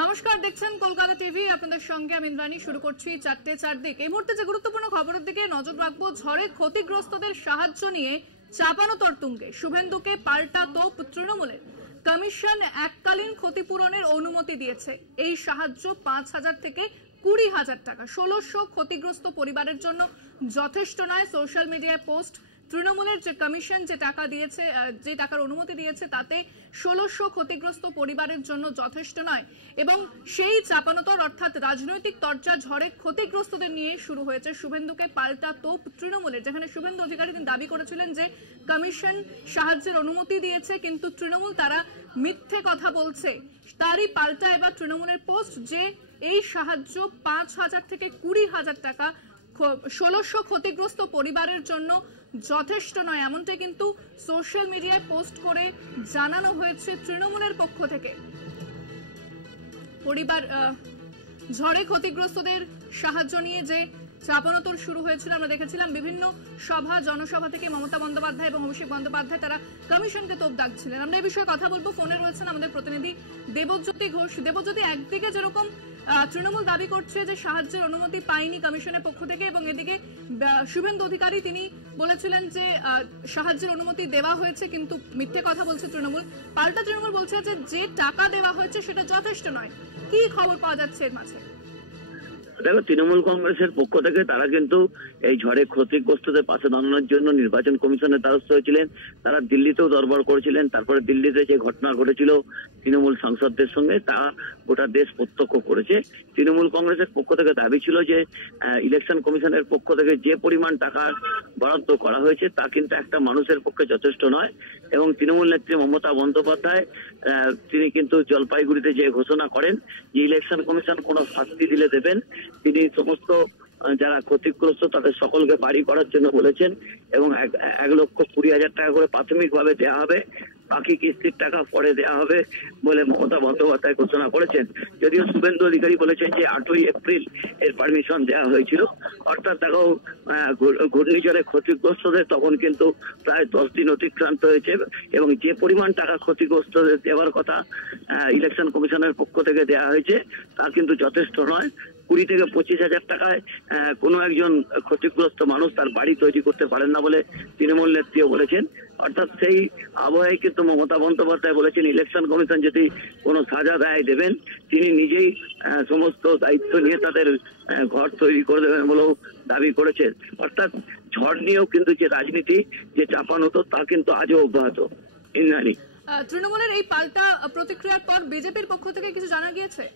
নমস্কার, দেখছেন কলকাতা টিভি। আপনাদের সঙ্গে আমি ইন্দ্রাণী। শুরু করছি 4টে 4 দিক। এই মুহূর্তে যে গুরুত্বপূর্ণ খবরের দিকে নজর রাখবো, ঝড়ে ক্ষতিগ্রস্তদের সাহায্য নিয়ে চাপানোতর তুঙ্গে শুভেন্দুকে পাল্টা তোপ তৃণমূলের। কমিশন এককালীন ক্ষতিপূরণের অনুমতি দিয়েছে। এই সাহায্য 5,000 থেকে 20,000 টাকা। 1600 ক্ষতিগ্রস্ত পরিবারের জন্য যথেষ্ট নয়। সোশ্যাল মিডিয়ায় পোস্ট, তৃণমূলের যে কমিশন যে টাকা দিয়েছে, যে টাকার অনুমতি দিয়েছে, তাতে 1600 ক্ষতিগ্রস্ত পরিবারের জন্য যথেষ্ট নয়। এবং সেই চাপানোতর অর্থাৎ রাজনৈতিক তরজা ঝড়ে ক্ষতিগ্রস্তদের নিয়ে শুরু হয়েছে শুভেন্দুকে পাল্টা তোপ তৃণমূলের। যেখানে শুভেন্দু অধিকারী তিনি দাবি করেছিলেন যে কমিশন সাহায্যের অনুমতি দিয়েছে, কিন্তু তৃণমূল তারা মিথ্যে কথা বলছে। তারই পাল্টা এবার তৃণমূলের পোস্ট যে এই সাহায্য 5,000 থেকে 20,000 টাকা 1600 ক্ষতিগ্রস্ত পরিবারের জন্য যথেষ্ট নয়। এমনটাই কিন্তু সোশ্যাল মিডিয়ায় পোস্ট করে জানানো হয়েছে তৃণমূলের পক্ষ থেকে। পরিবার ঝড়ে ক্ষতিগ্রস্তদের সাহায্য নিয়ে যে চাপানোতর শুরু হয়েছিল, আমরা দেখেছিলাম বিভিন্ন সভা জনসভা থেকে মমতা বন্দ্যোপাধ্যায় এবং অভিষেক বন্দ্যোপাধ্যায় তারা কমিশনকে তোপ দাগছিলেন। আমরা এই বিষয়ে কথা বলবো। ফোনে রয়েছেন আমাদের প্রতিনিধি দেবজ্যোতি ঘোষ। দেবজ্যোতি, একদিকে যেরকম তৃণমূল দাবি করছে যে সাহায্যের অনুমতি পায়নি কমিশনের পক্ষ থেকে, এবং এদিকে শুভেন্দু অধিকারী তিনি বলেছিলেন যে সাহায্যের অনুমতি দেওয়া হয়েছে, কিন্তু মিথ্যে কথা বলছে তৃণমূল। পাল্টা তৃণমূল বলছে যে টাকা দেওয়া হয়েছে সেটা যথেষ্ট নয়। কি খবর পাওয়া যাচ্ছে এর মাঝে? দেখো, তৃণমূল কংগ্রেসের পক্ষ থেকে তারা কিন্তু এই ঝড়ে ক্ষতিগ্রস্তদের পাশে দাঁড়ানোর জন্য নির্বাচন কমিশনের দ্বারস্থ হয়েছিলেন। তারা দিল্লিতেও দরবার করেছিলেন। তারপরে দিল্লিতে যে ঘটনা ঘটেছিল তৃণমূল সাংসদদের সঙ্গে, তা গোটা দেশ প্রত্যক্ষ করেছে। তৃণমূল কংগ্রেসের পক্ষ থেকে দাবি ছিল যে ইলেকশন কমিশনের পক্ষ থেকে যে পরিমাণ টাকা বরাদ্দ করা হয়েছে তা কিন্তু একটা মানুষের পক্ষে যথেষ্ট নয়। এবং তৃণমূল নেত্রী মমতা বন্দ্যোপাধ্যায় তিনি কিন্তু জলপাইগুড়িতে যে ঘোষণা করেন যে ইলেকশন কমিশন কোনো শাস্তি দিলে দেবেন, তিনি সমস্ত যারা ক্ষতিগ্রস্ত তাদের সকলকে বাড়ি করার জন্য বলেছেন এবং 1,20,000 টাকা করে প্রাথমিকভাবে দেওয়া হবে, বাকি কিস্তির টাকা পরে দেওয়া হবে বলে মমতা বন্দ্যোপাধ্যায় ঘোষণা করেছেন। যদিও শুভেন্দু অধিকারী বলেছেন যে 8ই এপ্রিল এর পারমিশন দেওয়া হয়েছিল। অর্থাৎ দেখো, ঘূর্ণিঝড়ে ক্ষতিগ্রস্তদের তখন কিন্তু প্রায় 10 দিন অতিক্রান্ত হয়েছে এবং যে পরিমাণ টাকা ক্ষতিগ্রস্তদের দেওয়ার কথা ইলেকশন কমিশনের পক্ষ থেকে দেওয়া হয়েছে তা কিন্তু যথেষ্ট নয়। 20 থেকে 25,000 টাকায় কোনো একজন ক্ষতিগ্রস্ত মানুষ তার বাড়ি তৈরি করতে পারেন না বলে তৃণমূল নেত্রীও বলেছেন। অর্থাৎ সেই আবহে কিন্তু মমতা বন্দ্যোপাধ্যায় বলেছেন ইলেকশন কমিশন যদি কোনো সাজা দেয় দেবেন, তিনি নিজেই সমস্ত দায়িত্ব নিয়ে তাদের ঘর তৈরি করে দেবেন বলেও দাবি করেছেন। অর্থাৎ ঝড় নিয়েও কিন্তু যে রাজনীতি যে চাপানো তা কিন্তু আজও অব্যাহত। ইন্দ্রাণী, তৃণমূলের এই পাল্টা প্রতিক্রিয়ার পর বিজেপির পক্ষ থেকে কিছু জানা গিয়েছে?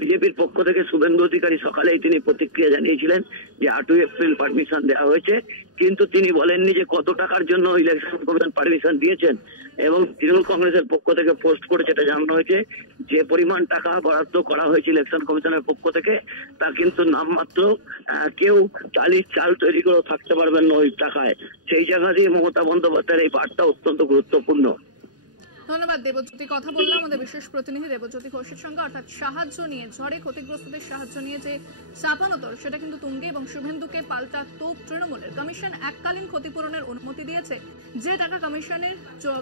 বিজেপির পক্ষ থেকে শুভেন্দু অধিকারী সকালেই তিনি প্রতিক্রিয়া জানিয়েছিলেন যে 8ই এপ্রিল পারমিশন দেওয়া হয়েছে, কিন্তু তিনি বলেননি যে কত টাকার জন্য ইলেকশন কমিশন পারমিশন দিয়েছেন। এবং তৃণমূল কংগ্রেসের পক্ষ থেকে পোস্ট করে যেটা জানানো হয়েছে যে পরিমাণ টাকা বরাদ্দ করা হয়েছে ইলেকশন কমিশনের পক্ষ থেকে তা কিন্তু নামমাত্র, কেউ চাল তৈরি করে থাকতে পারবেন না ওই টাকায়। সেই জায়গা দিয়ে মমতা বন্দ্যোপাধ্যায়ের এই বার্তা অত্যন্ত গুরুত্বপূর্ণ। ধন্যবাদ দেবজ্যোতি। কথা বললাম আমাদের বিশেষ প্রতিনিধি দেবজ্যোতি ঘোষের সঙ্গে। অর্থাৎ সাহায্য নিয়ে, ঝড়ে ক্ষতিগ্রস্তদের সাহায্য নিয়ে যে চাপানোতর সেটা কিন্তু তুঙ্গে, এবং শুভেন্দুকে পাল্টা তোপ তৃণমূলের। কমিশন এককালীন ক্ষতিপূরণের অনুমতি দিয়েছে। যে টাকা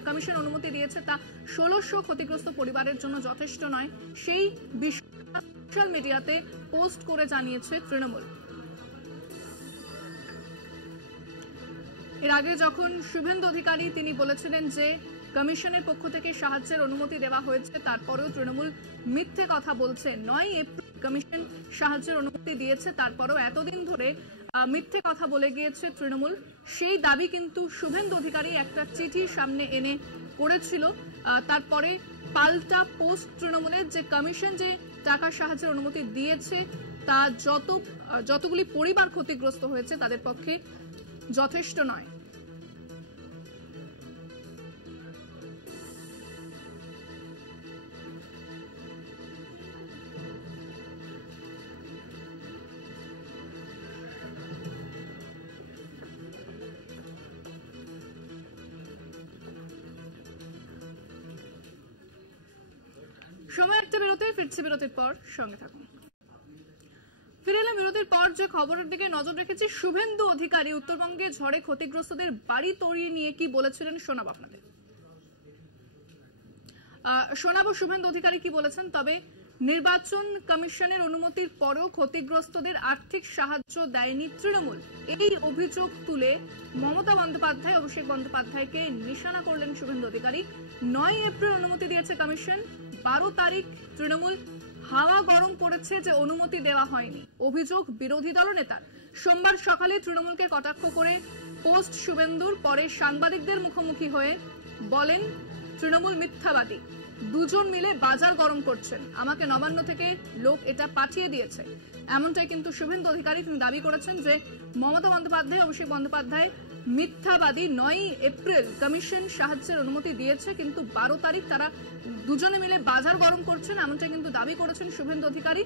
কমিশন অনুমতি দিয়েছে তা 1600 ক্ষতিগ্রস্ত পরিবারের জন্য যথেষ্ট নয়। সেই বিষয় সোশ্যাল মিডিয়াতে পোস্ট করে জানিয়েছে তৃণমূল। এর আগে যখন শুভেন্দু অধিকারী তিনি বলেছিলেন যে কমিশনের পক্ষ থেকে সাহায্যের অনুমতি দেওয়া হয়েছে, তারপরেও তৃণমূল মিথ্যে কথা বলছে। 9ই এপ্রিল কমিশন সাহায্যের অনুমতি দিয়েছে, তারপরেও এতদিন ধরে মিথ্যে কথা বলে গিয়েছে তৃণমূল। সেই দাবি কিন্তু শুভেন্দু অধিকারী একটা চিঠি সামনে এনে করেছিল। তারপরে পাল্টা পোস্ট তৃণমূলের যে কমিশন যে টাকা সাহায্যের অনুমতি দিয়েছে তা যতগুলি পরিবার ক্ষতিগ্রস্ত হয়েছে তাদের পক্ষে যথেষ্ট নয়। সময় একটা বিরতি, ফিরছি বিরতির পর, সঙ্গে থাকুন। ফিরে এলাম বিরতির পর। যে খবরের দিকে নজর রেখেছি, শুভেন্দু অধিকারী উত্তরবঙ্গে ঝড়ে ক্ষতিগ্রস্তদের বাড়ি তৈরি নিয়ে কি বলেছিলেন শোনাবো আপনাদের। শোনাবো শুভেন্দু অধিকারী কি বলেছেন। তবে নির্বাচন কমিশনের অনুমতির পরেও ক্ষতিগ্রস্তদের আর্থিক সাহায্য দেয়নি তৃণমূল, এই অভিযোগ তুলে মমতা বন্দ্যোপাধ্যায় অভিষেক বন্দ্যোপাধ্যায়কে নিশানা করলেন শুভেন্দু অধিকারী। 9 এপ্রিল অনুমতি দিয়েছে কমিশন, 12 তারিখ তৃণমূল হাওয়া গরম করেছে যে অনুমতি দেওয়া হয়নি, অভিযোগ বিরোধী দলনেতার। সোমবার সকালে তৃণমূলকে কটাক্ষ করে পোস্ট শুভেন্দুর, পরে সাংবাদিকদের মুখোমুখি হয়ে বলেন তৃণমূল মিথ্যাবাদী, দুজন মিলে বাজার গরম করছেন, আমাকে নবান্ন থেকে লোক এটা পাঠিয়ে দিয়েছে। এমনটাই কিন্তু শুভেন্দু অধিকারী তিনি দাবি করেছেন যে মমতা বন্দ্যোপাধ্যায় অভিষেক বন্দ্যোপাধ্যায় মিথ্যাবাদী। 9 এপ্রিল কমিশন সাহায্যের অনুমতি দিয়েছে, কিন্তু 12 তারিখ তারা দুজনে মিলে বাজার গরম করছেন, এমনটাই কিন্তু দাবি করেছেন শুভেন্দু অধিকারী।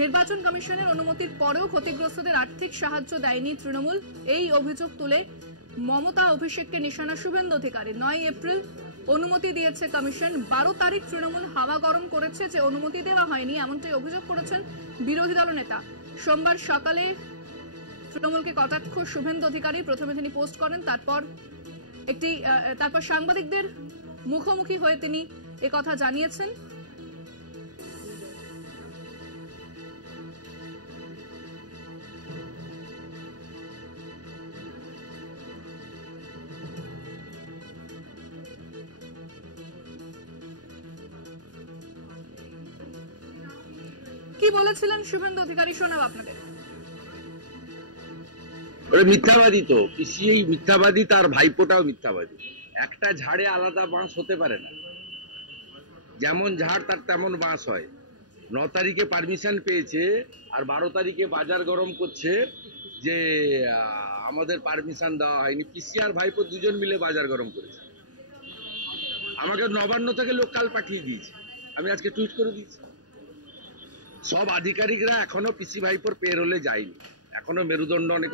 নির্বাচন কমিশনের অনুমতির পরেও ক্ষতিগ্রস্তদের আর্থিক সাহায্য দেয়নি তৃণমূল, এই অভিযোগ তুলে মমতা অভিষেককে নিশানা শুভেন্দু অধিকারী। 9 এপ্রিল অনুমতি দিয়েছে কমিশন, 12 তারিখ তৃণমূল হাওয়া গরম করেছে যে অনুমতি দেওয়া হয়নি, এমনটাই অভিযোগ করেছেন বিরোধী দলনেতা। সোমবার সকালে তৃণমূলকে কটাক্ষ শুভেন্দু অধিকারী, প্রথমে তিনি পোস্ট করেন, তারপর সাংবাদিকদের মুখোমুখি হয়ে তিনি একথা জানিয়েছেন। কি বলেছিলেন শুভেন্দু অধিকারী, শোনাব আপনাদের। মিথ্যাবাদী তো পিসি, এই মিথ্যাবাদী, তার ভাইপোটাও মিথ্যাবাদী। একটা ঝাড়ে আলাদা বাঁশ হতে পারে না, যেমন ঝাড় তার তেমন বাঁশ হয়। 9 তারিখে পারমিশন পেয়েছে আর 12 তারিখে বাজার গরম করছে যে আমাদের পারমিশন দেওয়া হয়নি। পিসি আর ভাইপো দুজন মিলে বাজার গরম করেছে। আমাকে নবান্ন থেকে লোক কাল পাঠিয়ে দিয়েছে, আমি আজকে টুইট করে দিয়েছি। সব আধিকারিকরা এখনো পিসি ভাইপোর পেরোলে যায়নি, এখনো মেরুদণ্ড অনেক।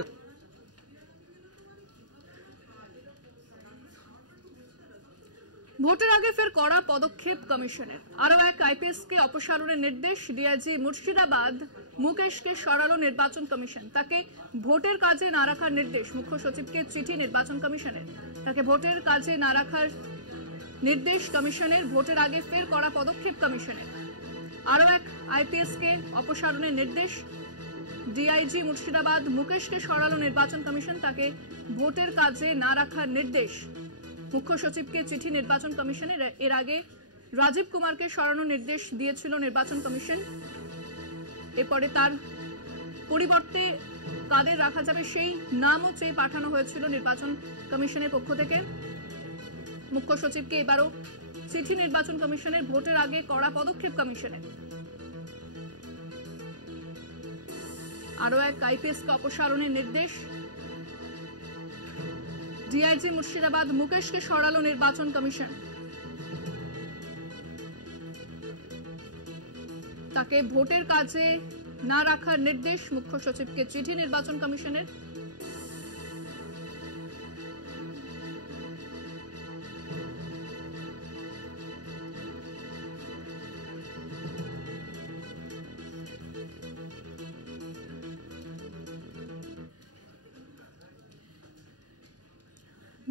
ভোটের আগে ফের কড়া পদক্ষেপ কমিশনের, আরও এক আইপিএসকে অপসারণের নির্দেশ। ডিআইজি মুর্শিদাবাদ মুকেশকে সরালো নির্বাচন কমিশন, তাকে ভোটের কাজে না রাখার নির্দেশ। মুখ্য সচিবকে চিঠি নির্বাচন কমিশনের, তাকে ভোটের কাজে না রাখার নির্দেশ কমিশনের। ভোটের আগে ফের কড়া পদক্ষেপ কমিশনের, আরও এক আইপিএসকে অপসারণের নির্দেশ। ডিআইজি মুর্শিদাবাদ মুকেশকে সরালো নির্বাচন কমিশন, তাকে ভোটের কাজে না রাখার নির্দেশ। মুখ্য সচিবকে চিঠি নির্বাচন কমিশনের। এর আগে রাজীব কুমারকে সরানোর নির্দেশ দিয়েছিল নির্বাচন কমিশন, এরপরে তার পরিবর্তে কাদের রাখা যাবে সেই নামও চেয়ে পাঠানো হয়েছিল নির্বাচন কমিশনের পক্ষ থেকে। মুখ্য সচিবকে এবারও চিঠি নির্বাচন কমিশনের, ভোটের আগে কড়া পদক্ষেপ কমিশনের। আরও এক আইপিএসকে অপসারণের নির্দেশ। ডিআইজি মুর্শিদাবাদ মুকেশকে সরালো নির্বাচন কমিশন, তাকে ভোটের কাজে না রাখার নির্দেশ। মুখ্য সচিবকে চিঠি নির্বাচন কমিশনের।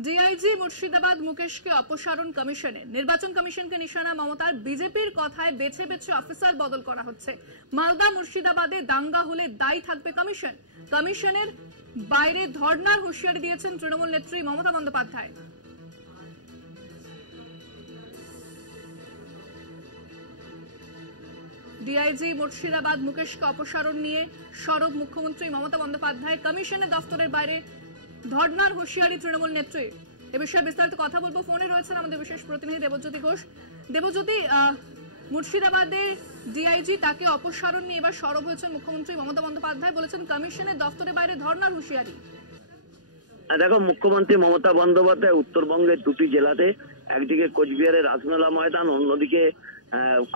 ডিআইজি মুর্শিদাবাদ মুকেশকে অপসারণ কমিশনের। নির্বাচন কমিশনকে নিশানা মমতার, বিজেপির কথায় বেছে বেছে অফিসার বদল করা হচ্ছে। মালদা মুর্শিদাবাদে দাঙ্গা হলে দায়ী থাকবে কমিশন, কমিশনের বাইরে ধর্নার হুঁশিয়ারি দিয়েছেন তৃণমূল নেত্রী মমতা বন্দ্যোপাধ্যায়। ডিআইজি মুর্শিদাবাদ মুকেশকে অপসারণ নিয়ে সরব মুখ্যমন্ত্রী মমতা বন্দ্যোপাধ্যায়, কমিশনের দফতরের বাইরে ধর্নার হুঁশিয়ারি তৃণমূল নেত্রী। এ বিষয়ে বিস্তারিত কথা বলবো, ফোনে রয়েছেন আমাদের বিশেষ প্রতিনিধি দেবজ্যোতি ঘোষ। দেবজ্যোতি, মুর্শিদাবাদে ডিআইজি তাকে অপসারণ নিয়ে এবার সরব হয়েছেন মুখ্যমন্ত্রী মমতা বন্দ্যোপাধ্যায়, বলেছেন কমিশনের দফতরের বাইরে ধর্নার হুঁশিয়ারি। দেখো, মুখ্যমন্ত্রী মমতা বন্দ্যোপাধ্যায় উত্তরবঙ্গের 2টি জেলাতে, একদিকে কোচবিহারের রাসমেলা ময়দান, অন্যদিকে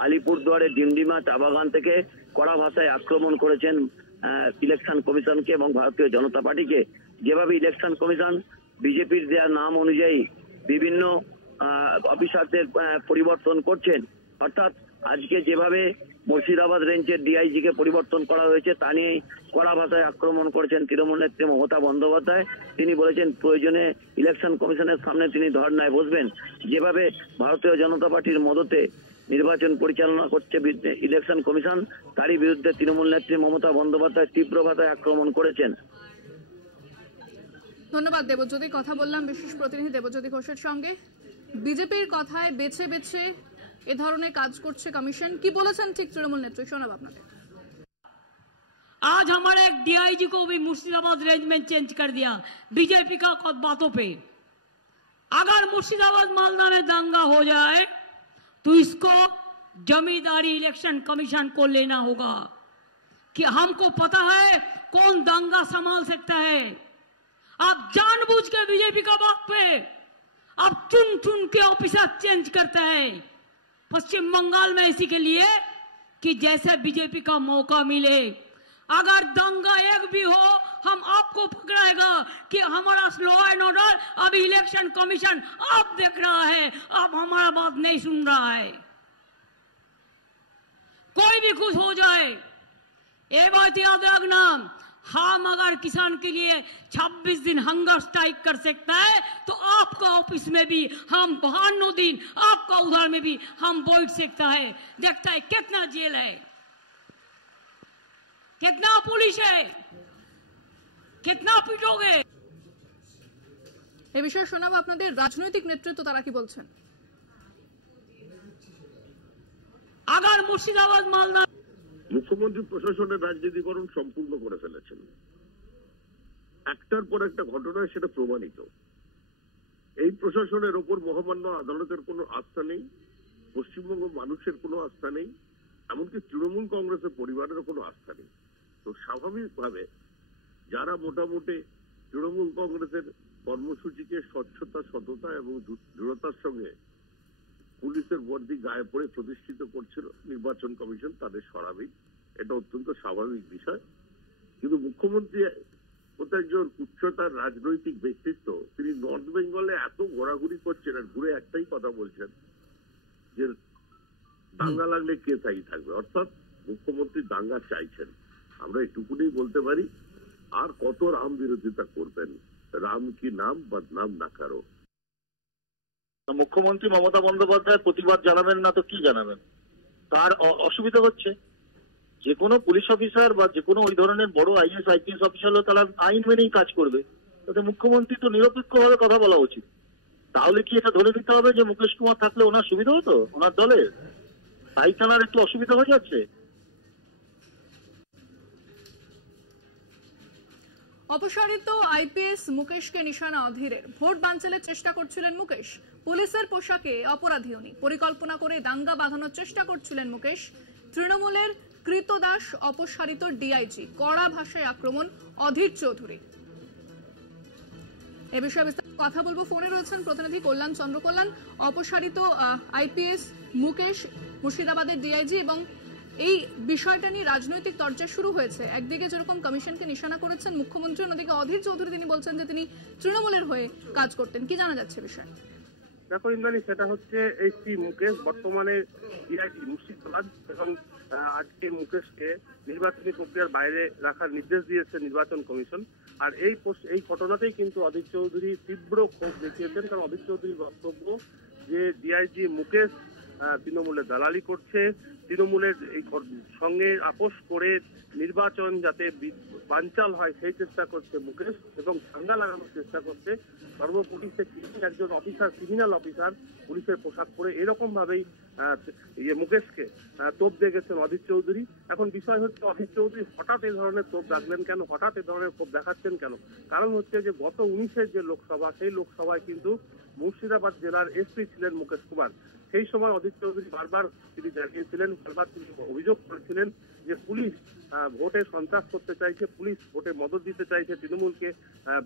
আলিপুরদুয়ারে ডিমডিমা চা বাগান থেকে কড়া ভাষায় আক্রমণ করেছেন ইলেকশন কমিশনকে এবং ভারতীয় জনতা পার্টিকে। যেভাবে ইলেকশন কমিশন বিজেপির দেওয়া নাম অনুযায়ী বিভিন্ন অফিসারদের পরিবর্তন করছেন, অর্থাৎ আজকে যেভাবে মুর্শিদাবাদ রেঞ্জের ডিআইজি কে পরিবর্তন করা হয়েছে তা নিয়ে কড়া ভাষায় আক্রমণ করেছেন তৃণমূল নেত্রী মমতা বন্দ্যোপাধ্যায়। তিনি বলেছেন প্রয়োজনে ইলেকশন কমিশনের সামনে তিনি ধর্নায় বসবেন। যেভাবে ভারতীয় জনতা পার্টির মদতে নির্বাচন পরিচালনা করছে ইলেকশন কমিশন, তারই বিরুদ্ধে তৃণমূল নেত্রী মমতা বন্দ্যোপাধ্যায় তীব্র ভাষায় আক্রমণ করেছেন। ধন্যবাদ দেবজ্যোতি। কথা বললাম বিশেষ প্রতিনিধি দেবজ্যোতি ঘোষের সঙ্গে। বিজেপির কথায় বেছে বেছে এ ধরনের কাজ করছে কমিশন, কি বলেছেন ঠিক তৃণমূল নেত্রী, শোনাব আপনাদের। आज हमारे एक डीआईजी को भी मुर्शिदाबाद रेंज में चेंज कर दिया बीजेपी का बातों पे। अगर मुर्शिदाबाद मालदा में दंगा हो जाए तो इसको जमींदारी इलेक्शन कमीशन को लेना होगा कि हमको पता है कौन दंगा संभाल सकता है। आप जानबूझ के बीजेपी का बात पे अब चुन चुन के ऑफिसर चेंज करता है पश्चिम बंगाल में, इसी के लिए कि जैसे बीजेपी का मौका मिले अगर दंगा एक भी हो हम आपको पकड़ाएगा कि हमारा लॉ एंड ऑर्डर अभी इलेक्शन कमीशन आप देख रहा है, अब हमारा बात नहीं सुन रहा है। कोई भी खुश हो जाए, ये बात याद रखना, हम अगर किसान के लिए 26 दिन हंगर स्ट्राइक कर सकता है तो आपका ऑफिस में भी हम 52 दिन, आपका उधर में भी हम बैठ सकता है। देखता है कितना जेल है, कितना पुलिस है, कितना पिटोगे। এই বিষয়ে শোনাবো আপনাদের রাজনৈতিক নেতৃত্ব তারা কি বলছেন। अगर मुर्शिदाबाद मालदा মুখ্যমন্ত্রী প্রশাসনের রাজনীতিকরণ সম্পূর্ণ করে ফেলেছেন। একটার পর একটা ঘটনায় সেটা প্রমাণিত। এই প্রশাসনের ওপর মহামান্য আদালতের কোনো আস্থা নেই, পশ্চিমবঙ্গ মানুষের কোনো আস্থা নেই, এমনকি তৃণমূল কংগ্রেসের পরিবারেরও কোনো আস্থা নেই। তো স্বাভাবিকভাবে যারা মোটামুটি তৃণমূল কংগ্রেসের কর্মসূচিকে স্বচ্ছতা, সততা এবং দৃঢ়তার সঙ্গে পুলিশের বর্দি গায়ে পড়ে প্রতিষ্ঠিত করছিল, নির্বাচন কমিশন তাদের সরাবেই, এটা অত্যন্ত স্বাভাবিক বিষয়। কিন্তু মুখ্যমন্ত্রী একজন উচ্চতার রাজনৈতিক ব্যক্তিত্ব, তিনি নর্থ বেঙ্গলে এত ঘোরাঘুরি করছেন আর ঘুরে একটাই কথা বলছেন যে দাঙ্গা লাগলে কে তাই থাকবে, অর্থাৎ মুখ্যমন্ত্রী দাঙ্গা চাইছেন। আমরা এটুকুনি বলতে পারি, আর কত রাম বিরোধিতা করবেন, রাম কি নাম বদনাম না কারো। মুখ্যমন্ত্রী মমতা বন্দ্যোপাধ্যায় প্রতিবাদ জানাবেন না তো কি জানাবেন? তার অসুবিধা হচ্ছে, যে কোনো পুলিশ অফিসার বা যে কোনো ওই ধরনের বড় আইএস আইপিএস অফিসার হলে তারা আইন মেনেই কাজ করবে। তাতে মুখ্যমন্ত্রী তো নিরপেক্ষভাবে কথা বলা উচিত। তাহলে কি এটা ধরে নিতে হবে যে মুকেশ কুমার থাকলে ওনার সুবিধা হতো, ওনার দলে তাই থানার একটু অসুবিধা হয়ে যাচ্ছে? অপসারিত আইপিএস মুকেশকে নিশানা অধীরের। ভোট বানচালের চেষ্টা করছিলেন মুকেশ, পুলিশের পোশাকে অপরাধী উনি, পরিকল্পনা করে দাঙ্গা বাঁধানোর চেষ্টা করছিলেন মুকেশ। তৃণমূলের কৃতদাস অপসারিত ডিআইজি, কড়া ভাষায় আক্রমণ অধীর চৌধুরী। এ বিষয়ে বিস্তারিত কথা বলবো, ফোনে রয়েছেন প্রতিনিধি কল্যাণ চন্দ্র। কল্যাণ, অপসারিত আইপিএস মুকেশ মুর্শিদাবাদের ডিআইজি, এবং এই বিষয়টা নিয়ে রাজনৈতিক চর্চা শুরু হয়েছে। একদিকে যেরকম কমিশনকে নিশানা করেছেন মুখ্যমন্ত্রী, অন্যদিকে অধীর চৌধুরী তিনি বলছেন যে তিনি তৃণমূলের হয়ে কাজ করতেন। কি জানা যাচ্ছে বিষয়? দেখো ইন্দ্রাণী, সেটা হচ্ছে এই শ্রী মুকেশ বর্তমানে ডিআইজি মুর্শিদাবাদ, এবং আজকে মুকেশকে নির্বাচনী প্রক্রিয়ার বাইরে রাখার নির্দেশ দিয়েছে নির্বাচন কমিশন। আর এই ঘটনাতেই কিন্তু অধীর চৌধুরী তীব্র ক্ষোভ দেখিয়েছেন, কারণ অধীর চৌধুরীর বক্তব্য যে ডিআইজি মুকেশ তৃণমূলের দালালি করছে, তৃণমূলের এই সঙ্গে আপোষ করে নির্বাচন যাতে বানচাল হয় সেই চেষ্টা করছে মুকেশ, এবং দাঙ্গা লাগানোর চেষ্টা করছে। সর্বোপরি সে একজন অফিসার, ক্রিমিনাল অফিসার, পুলিশের পোশাক পরে এরকম ভাবেই মুকেশকে তোপ দিয়ে গেছেন অধীর চৌধুরী। এখন বিষয় হচ্ছে অধীর চৌধুরী হঠাৎ এই ধরনের তোপ রাখলেন কেন, হঠাৎ এই ধরনের তোপ দেখাচ্ছেন কেন? কারণ হচ্ছে যে গত 19-এর যে লোকসভা, সেই লোকসভায় কিন্তু মুর্শিদাবাদ জেলার এসপি ছিলেন মুকেশ কুমার। সেই সময় অধীর চৌধুরী বারবার তিনি জানিয়েছিলেন, বারবার তিনি অভিযোগ করেছিলেন যে পুলিশ ভোটে সন্ত্রাস করতে চাইছে, পুলিশ ভোটে মদত দিতে চাইছে, তৃণমূলকে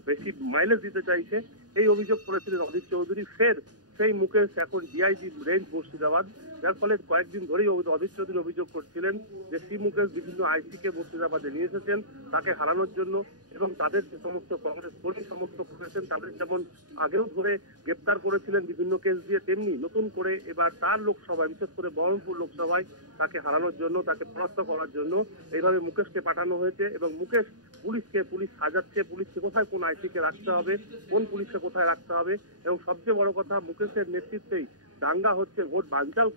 বেশি মাইলেজ দিতে চাইছে, এই অভিযোগ করেছিলেন অধীর চৌধুরী। ফের সেই মুকেশ এখন ডিআইজি রেঞ্জ মুর্শিদাবাদ, যার ফলে কয়েকদিন ধরেই অধীর চৌধুরী অভিযোগ করছিলেন যে শ্রী মুকেশ বিভিন্ন আইসিকে মুর্শিদাবাদে নিয়ে এসেছেন তাকে হারানোর জন্য, এবং তাদের যে সমস্ত কংগ্রেস কর্মী সমস্ত করেছেন তাদের যেমন আগেও ধরে গ্রেপ্তার করেছিলেন বিভিন্ন কেস দিয়ে, তেমনি নতুন করে এবার তার লোকসভায়, বিশেষ করে বহরমপুর লোকসভায় তাকে হারানোর জন্য, তাকে পরাস্ত করার জন্য এইভাবে মুকেশকে পাঠানো হয়েছে। এবং মুকেশ পুলিশ সাজাচ্ছে, পুলিশকে কোথায় কোন আইসিকে রাখতে হবে, কোন পুলিশকে কোথায় রাখতে হবে, এবং সবচেয়ে বড় কথা মুকেশের নেতৃত্বেই দাঙ্গা হচ্ছে, ভোট বানচাল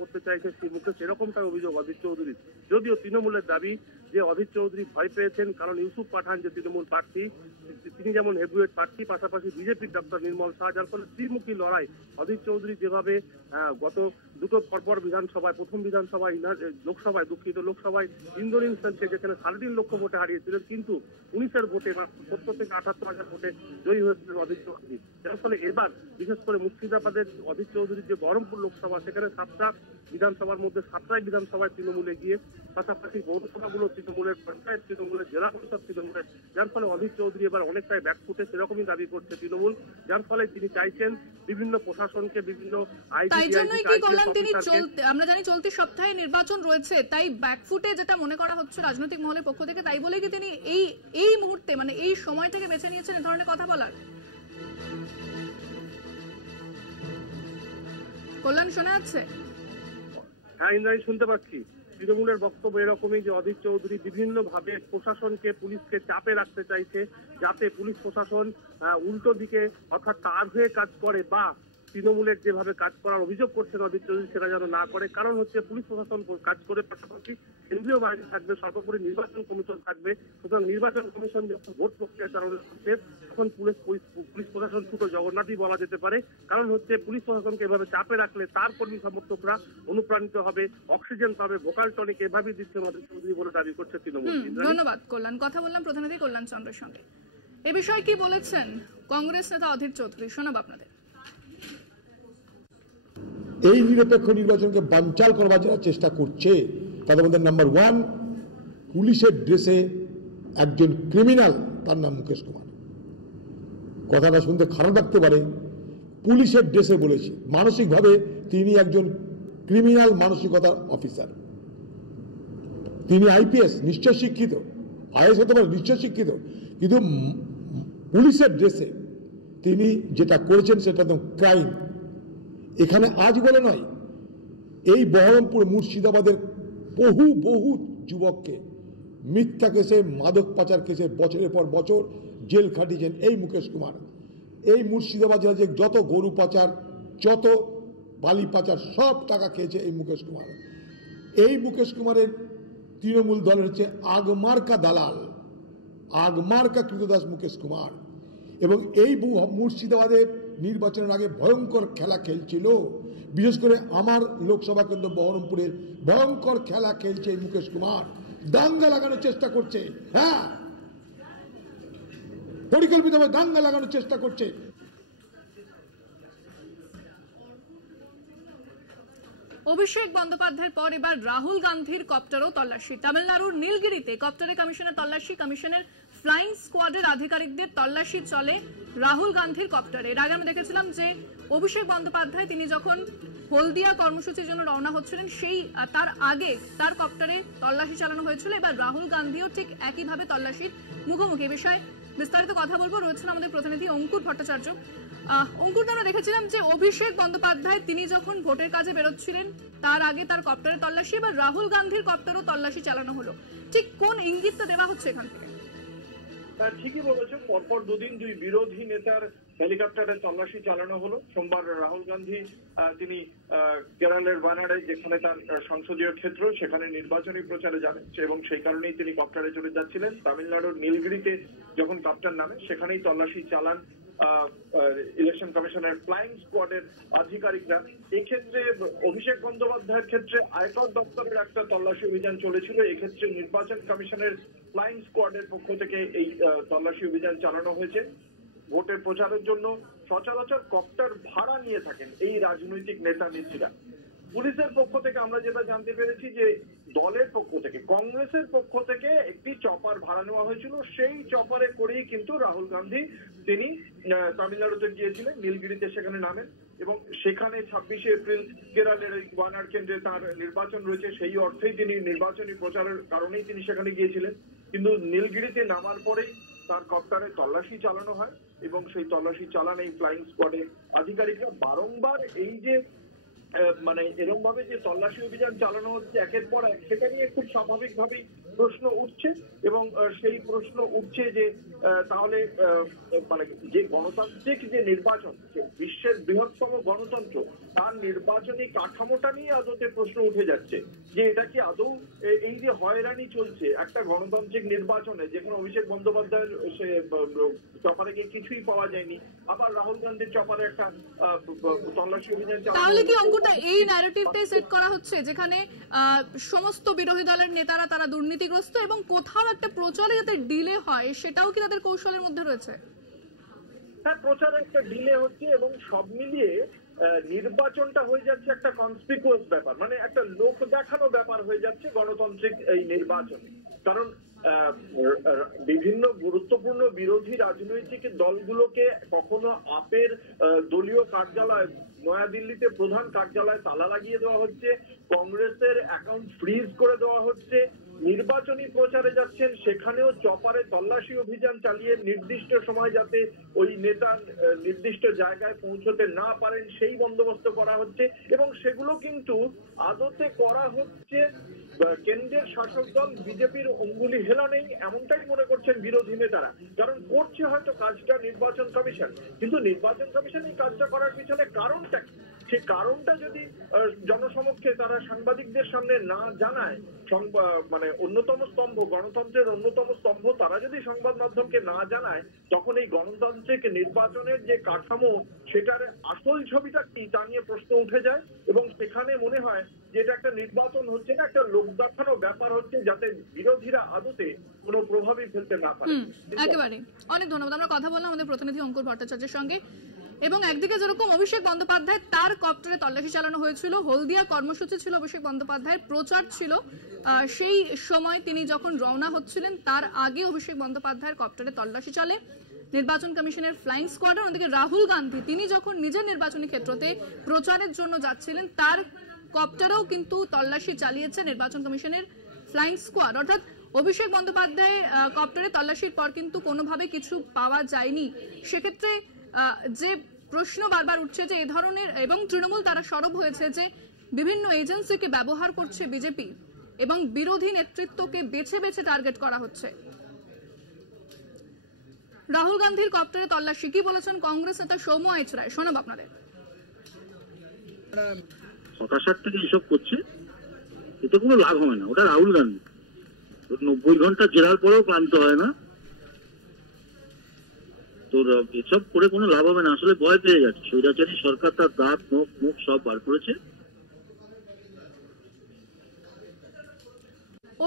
করতে চাইছে শ্রী মুকেশ, এরকমটাই অভিযোগ অধীর চৌধুরীর। যদিও তৃণমূলের দাবি যে অধীর চৌধুরী ভয় পেয়েছেন, কারণ ইউসুফ পাঠান যে তৃণমূল প্রার্থী, তিনি যেমন হেভিওয়েট প্রার্থী, পাশাপাশি বিজেপির ডক্টর নির্মল শাহ, যার ফলে ত্রিমুখী লড়াই। অধীর চৌধুরী যেভাবে গত দুটো পরপর বিধানসভায়, প্রথম বিধানসভায় লোকসভায় ইন্দ্রনীল সেনকে যেখানে 3.5 লক্ষ ভোটে হারিয়েছিলেন, কিন্তু 19-এর ভোটে 70 থেকে 78,000 ভোটে জয়ী হয়েছিলেন অধীর চৌধুরী। যার ফলে এবার বিশেষ করে মুর্শিদাবাদের অধীর চৌধুরীর যে বহরমপুর লোকসভা, সেখানে 7টা বিধানসভার মধ্যে 7টাই বিধানসভায় তৃণমূলে গিয়ে, পাশাপাশি পৌরসভাগুলো তৃণমূলের, পঞ্চায়েত তৃণমূলের, জেলা পরিষদ তৃণমূলের, যার ফলে অধীর চৌধুরী এবার অনেকটাই ব্যাকফুটে, সেরকমই দাবি করছে তৃণমূল। যার ফলে তিনি চাইছেন বিভিন্ন প্রশাসনকে, বিভিন্ন তাই জন্যই কি করলেন তিনি, আমরা জানি চলতি সপ্তাহে নির্বাচন রয়েছে, তাই ব্যাকফুটে যেটা মনে করা হচ্ছে রাজনৈতিক মহলের পক্ষ থেকে, তাই বলে কি তিনি এই মুহূর্তে মানে এই সময় থেকে বেছে নিয়েছেন এই ধরনের কথা বলার? কল্যাণ শোনা যাচ্ছে? হ্যাঁ ইন্দ্রাণী, শুনতে পাচ্ছি। তৃণমূলের বক্তব্য এরকমই যে অধীর চৌধুরী বিভিন্ন ভাবে প্রশাসনকে, পুলিশকে চাপে রাখতে চাইছে, যাতে পুলিশ প্রশাসন উল্টো দিকে অর্থাৎ তার হয়ে কাজ করে, বা তৃণমূলের যেভাবে কাজ করার অভিযোগ করছেন অধীর চৌধুরী সেটা যেন না করে। কারণ হচ্ছে পুলিশ প্রশাসন কাজ করে, পাশাপাশি কেন্দ্রীয় বাহিনী থাকবে, সর্বোপরি নির্বাচন কমিশন থাকবে। সুতরাং নির্বাচন কমিশন যখন ভোট প্রক্রিয়া চালানো হচ্ছে, তখন পুলিশ প্রশাসন ছোট জগন্নাথই বলা যেতে পারে। কারণ হচ্ছে পুলিশ প্রশাসনকে এভাবে চাপে রাখলে তার কর্মী সমর্থকরা অনুপ্রাণিত হবে, অক্সিজেন পাবে, ভোকাল টনিক এভাবেই দিচ্ছেন অধীর চৌধুরী বলে দাবি করছে তৃণমূল। ধন্যবাদ কল্যাণ। কথা বললাম প্রতিনিধি কল্যাণ চন্দ্রের সঙ্গে। এ বিষয়ে কি বলেছেন কংগ্রেস নেতা অধীর চৌধুরী, শোনাব আপনাদের। এই নিরপেক্ষ নির্বাচনকে বানচাল করবার যারা চেষ্টা করছে, তাদের মধ্যে নাম্বার 1 পুলিশের ড্রেসে একজন ক্রিমিনাল, তার নাম মুকেশ কুমার। কথাটা শুনতে খারাপ লাগতে পারে, পুলিশের ড্রেসে বলেছি, মানসিকভাবে তিনি একজন ক্রিমিনাল মানসিকতার অফিসার। তিনি আইপিএস, নিশ্চয় শিক্ষিত, আইএস হতে পারে, নিশ্চয় শিক্ষিত, কিন্তু পুলিশের ড্রেসে তিনি যেটা করেছেন সেটা একদম ক্রাইম। এখানে আজ বলে নয়, এই বহরমপুর, মুর্শিদাবাদের বহু যুবককে মিথ্যা কেসে, মাদক পাচার কেসে বছরের পর বছর জেল খাটিয়েছেন এই মুকেশ কুমার। এই মুর্শিদাবাদ জেলা যে যত গরু পাচার, যত বালি পাচার, সব টাকা খেয়েছে এই মুকেশ কুমার। এই মুকেশ কুমারের তৃণমূল দলের হচ্ছে আগমার্কা দালাল, আগমার্কা কৃতদাস মুকেশ কুমার। এবং এই মুর্শিদাবাদের নির্বাচনের আগে ভয়ঙ্কর খেলা খেলছিল, বিশেষ করে আমার লোকসভা কেন্দ্র বহরমপুরের ভয়ঙ্কর খেলা খেলছে এই মুকেশ কুমার। দাঙ্গা লাগানোর চেষ্টা করছে, হ্যাঁ, পরিকল্পিতভাবে দাঙ্গা লাগানোর চেষ্টা করছে। অভিষেক বন্দ্যোপাধ্যায়ের পর এবার রাহুল গান্ধীর কপ্টারও তল্লাশি। তামিলনাড়ুর নীলগিরিতে কপ্টারে কমিশনের তল্লাশি, কমিশনের ফ্লাইং স্কোয়াডের আধিকারিকদের তল্লাশি চলে রাহুল গান্ধীর কপ্টারে। এর আগে আমি দেখেছিলাম যে অভিষেক বন্দ্যোপাধ্যায় তিনি যখন হলদিয়া কর্মসূচির জন্য রওনা হচ্ছিলেন, সেই তার আগে তার কপ্টারে তল্লাশি চালানো হয়েছিল। এবার রাহুল গান্ধীও ঠিক একইভাবে তল্লাশির মুখোমুখি। এ বিষয়ে বিস্তারিত কথা বলবো, রয়েছেন আমাদের প্রতিনিধি অঙ্কুর ভট্টাচার্য। অঙ্কুর, আমরা দেখেছিলাম যে অভিষেক বন্দ্যোপাধ্যায় তিনি যখন ভোটের কাজে বেরোচ্ছিলেন, তার আগে তার কপ্টারে তল্লাশি, এবার রাহুল গান্ধীর কপ্টারও তল্লাশি চালানো হলো। ঠিক কোন ইঙ্গিতটা দেওয়া হচ্ছে এখান থেকে? ঠিকই বলেছে, পরপর দুদিন দুই বিরোধী নেতার হেলিকপ্টারে তল্লাশি চালানো হলো। সোমবার রাহুল গান্ধী তিনি কেরলের বানাড়ে, যেখানে তার সংসদীয় ক্ষেত্র, সেখানে নির্বাচনী প্রচারে যাবেন এবং সেই কারণেই তিনি কপ্টারে চলে যাচ্ছিলেন। তামিলনাড়ুর নীলগিরিতে যখন কপ্টার নামে, সেখানেই তল্লাশি চালান ইলেকশন কমিশনের ফ্লাইং স্কোয়াডের আধিকারিকরা। এক্ষেত্রে অভিষেক বন্দ্যোপাধ্যায়ের ক্ষেত্রে আয়কর দপ্তরের একটা তল্লাশি অভিযান চলেছিল, এক্ষেত্রে নির্বাচন কমিশনের ফ্লাইং স্কোয়াডের পক্ষ থেকে এই তল্লাশি অভিযান চালানো হয়েছে। ভোটের প্রচারের জন্য সচরাচর কপ্টার ভাড়া নিয়ে থাকেন এই রাজনৈতিক নেতা নেত্রীরা। পুলিশের পক্ষ থেকে আমরা যেটা জানতে পেরেছি যে দলের পক্ষ থেকে, কংগ্রেসের পক্ষ থেকে একটি চপার ভাড়া নেওয়া হয়েছিল। সেই চপারে করেই কিন্তু রাহুল গান্ধী তিনি তামিলনাড়ুতে গিয়েছিলেন, নীলগিরিতে সেখানে নামেন এবং সেখানে 26শে এপ্রিল কেরলের ওয়ানার কেন্দ্রে তার নির্বাচন রয়েছে, সেই অর্থেই তিনি নির্বাচনী প্রচারের কারণেই তিনি সেখানে গিয়েছিলেন। কিন্তু নীলগিরিতে নামার পরেই তার কপ্টারে তল্লাশি চালানো হয় এবং সেই তল্লাশি চালান এই ফ্লাইং স্কোয়াডের আধিকারিকরা। বারংবার এই যে মানে এরকম ভাবে যে তল্লাশি অভিযান চালানো হচ্ছে একের পর এক, সেটা নিয়ে খুব স্বাভাবিকভাবেই প্রশ্ন উঠছে। এবং সেই প্রশ্ন উঠছে যে তাহলে মানে যে গণতান্ত্রিক যে নির্বাচন, বিশ্বের বৃহত্তম গণতন্ত্র, তার নির্বাচনী কাঠামোটা নিয়ে আদতে প্রশ্ন উঠে যাচ্ছে যে এটা কি আদৌ এই যে হয়রানি চলছে একটা গণতান্ত্রিক নির্বাচনে, যেখানে অভিষেক বন্দ্যোপাধ্যায়ের সে চপারে গিয়ে কিছুই পাওয়া যায়নি, আবার রাহুল গান্ধীর চপারে একটা তল্লাশি অভিযান চালানো। তাহলে কি অঙ্কটা এই ন্যারেটিভটাই সেট করা হচ্ছে যেখানে সমস্ত বিরোধী দলের নেতারা তারা দুর্নীতিগ্রস্ত এবং কোথাও একটা প্রচারে যাতে ডিলে হয় সেটাও কি তাদের কৌশলের মধ্যে রয়েছে? হ্যাঁ, প্রচারে একটা ডিলে হচ্ছে এবং সব মিলিয়ে নির্বাচনটা হয়ে যাচ্ছে একটা কনসপিকুয়াস ব্যাপার, মানে একটা লোক দেখানো ব্যাপার হয়ে যাচ্ছে গণতান্ত্রিক এই নির্বাচনে। কারণ বিভিন্ন গুরুত্বপূর্ণ বিরোধী রাজনৈতিক দলগুলোকে কখনো আপের দলীয় কার্যালয় নয়াদিল্লিতে প্রধান কার্যালয়ে তালা লাগিয়ে দেওয়া হচ্ছে, কংগ্রেসের অ্যাকাউন্ট ফ্রিজ করে দেওয়া হচ্ছে। নির্বাচনী প্রচারে যাচ্ছেন, সেখানেও চপারে তল্লাশি অভিযান চালিয়ে নির্দিষ্ট সময় যাতে ওই নেতা নির্দিষ্ট জায়গায় পৌঁছতে না পারেন সেই বন্দোবস্ত করা হচ্ছে। এবং সেগুলো কিন্তু আদতে করা হচ্ছে কেন্দ্রের শাসক দল বিজেপির অঙ্গুলি হেলা নেই এমনটাই মনে করছেন বিরোধী নেতারা। কারণ করছে হয়তো কাজটা নির্বাচন কমিশন, কিন্তু নির্বাচন কমিশন এই কাজটা করার পিছনে কারণটা কি, সেই কারণটা যদি জনসমক্ষে তারা সাংবাদিকদের সামনে না জানায়, মানে অন্যতম স্তম্ভ, গণতন্ত্রের অন্যতম স্তম্ভ তারা যদি সংবাদ মাধ্যমকে না জানায়, তখন এই গণতান্ত্রিক নির্বাচনের যে কাঠামো সেটার আসল ছবিটা কি তা নিয়ে প্রশ্ন উঠে যায়। এবং সেখানে মনে হয় যে এটা একটা নির্বাচন হচ্ছে না, একটা লোক দেখানো ব্যাপার হচ্ছে, যাতে বিরোধীরা আদতে কোনো প্রভাবই ফেলতে না পারে। একেবারে অনেক ধন্যবাদ। আমরা কথা বললাম আমাদের প্রতিনিধি অঙ্কুর ভট্টাচার্যের সঙ্গে। এবং একদিকে যেরকম অভিষেক বন্দ্যোপাধ্যায় তার কপ্টারে তল্লাশি চালানো হয়েছিল, হলদিয়া কর্মসূচি ছিল অভিষেক বন্দ্যোপাধ্যায়ের, প্রচার ছিল, সেই সময় তিনি যখন রওনা হচ্ছিলেন তার আগে অভিষেক বন্দ্যোপাধ্যায়ের কপ্টারে তল্লাশি চলে নির্বাচন কমিশনের ফ্লাইং স্কোয়াডের। অন্যদিকে রাহুল গান্ধী তিনি যখন নিজের নির্বাচনী ক্ষেত্রতে প্রচারের জন্য যাচ্ছিলেন তার কপ্টারেও কিন্তু তল্লাশি চালিয়েছে নির্বাচন কমিশনের ফ্লাইং স্কোয়াড। অর্থাৎ অভিষেক বন্দ্যোপাধ্যায়ের কপ্টারে তল্লাশির পর কিন্তু কোনোভাবে কিছু পাওয়া যায়নি। সেক্ষেত্রে যে প্রশ্ন বারবার উঠছে যে এই ধরনের, এবং তৃণমূল তারা সরব হয়েছে যে বিভিন্ন এজেন্সিকে ব্যবহার করছে বিজেপি এবং বিরোধী নেতৃত্বকে বেছে বেছে টার্গেট করা হচ্ছে। রাহুল গান্ধীর কপ্টারে তল্লাশি কি বলেছেন কংগ্রেস নেতা সৌম্য আইচ রায়, শোনাব আপনাদের। হতাশার থেকে এসব করছে, এতে কোনো লাভ হবে না। ওটা রাহুল গান্ধী 90 ঘন্টা জেরার পরেও ক্লান্ত হয় না, তো এসব করে কোনো লাভ হবে না। আসলে ভয় পেয়ে যাচ্ছে স্বৈরাচারী সরকার, তার দাঁত মুখ সব বার করেছে।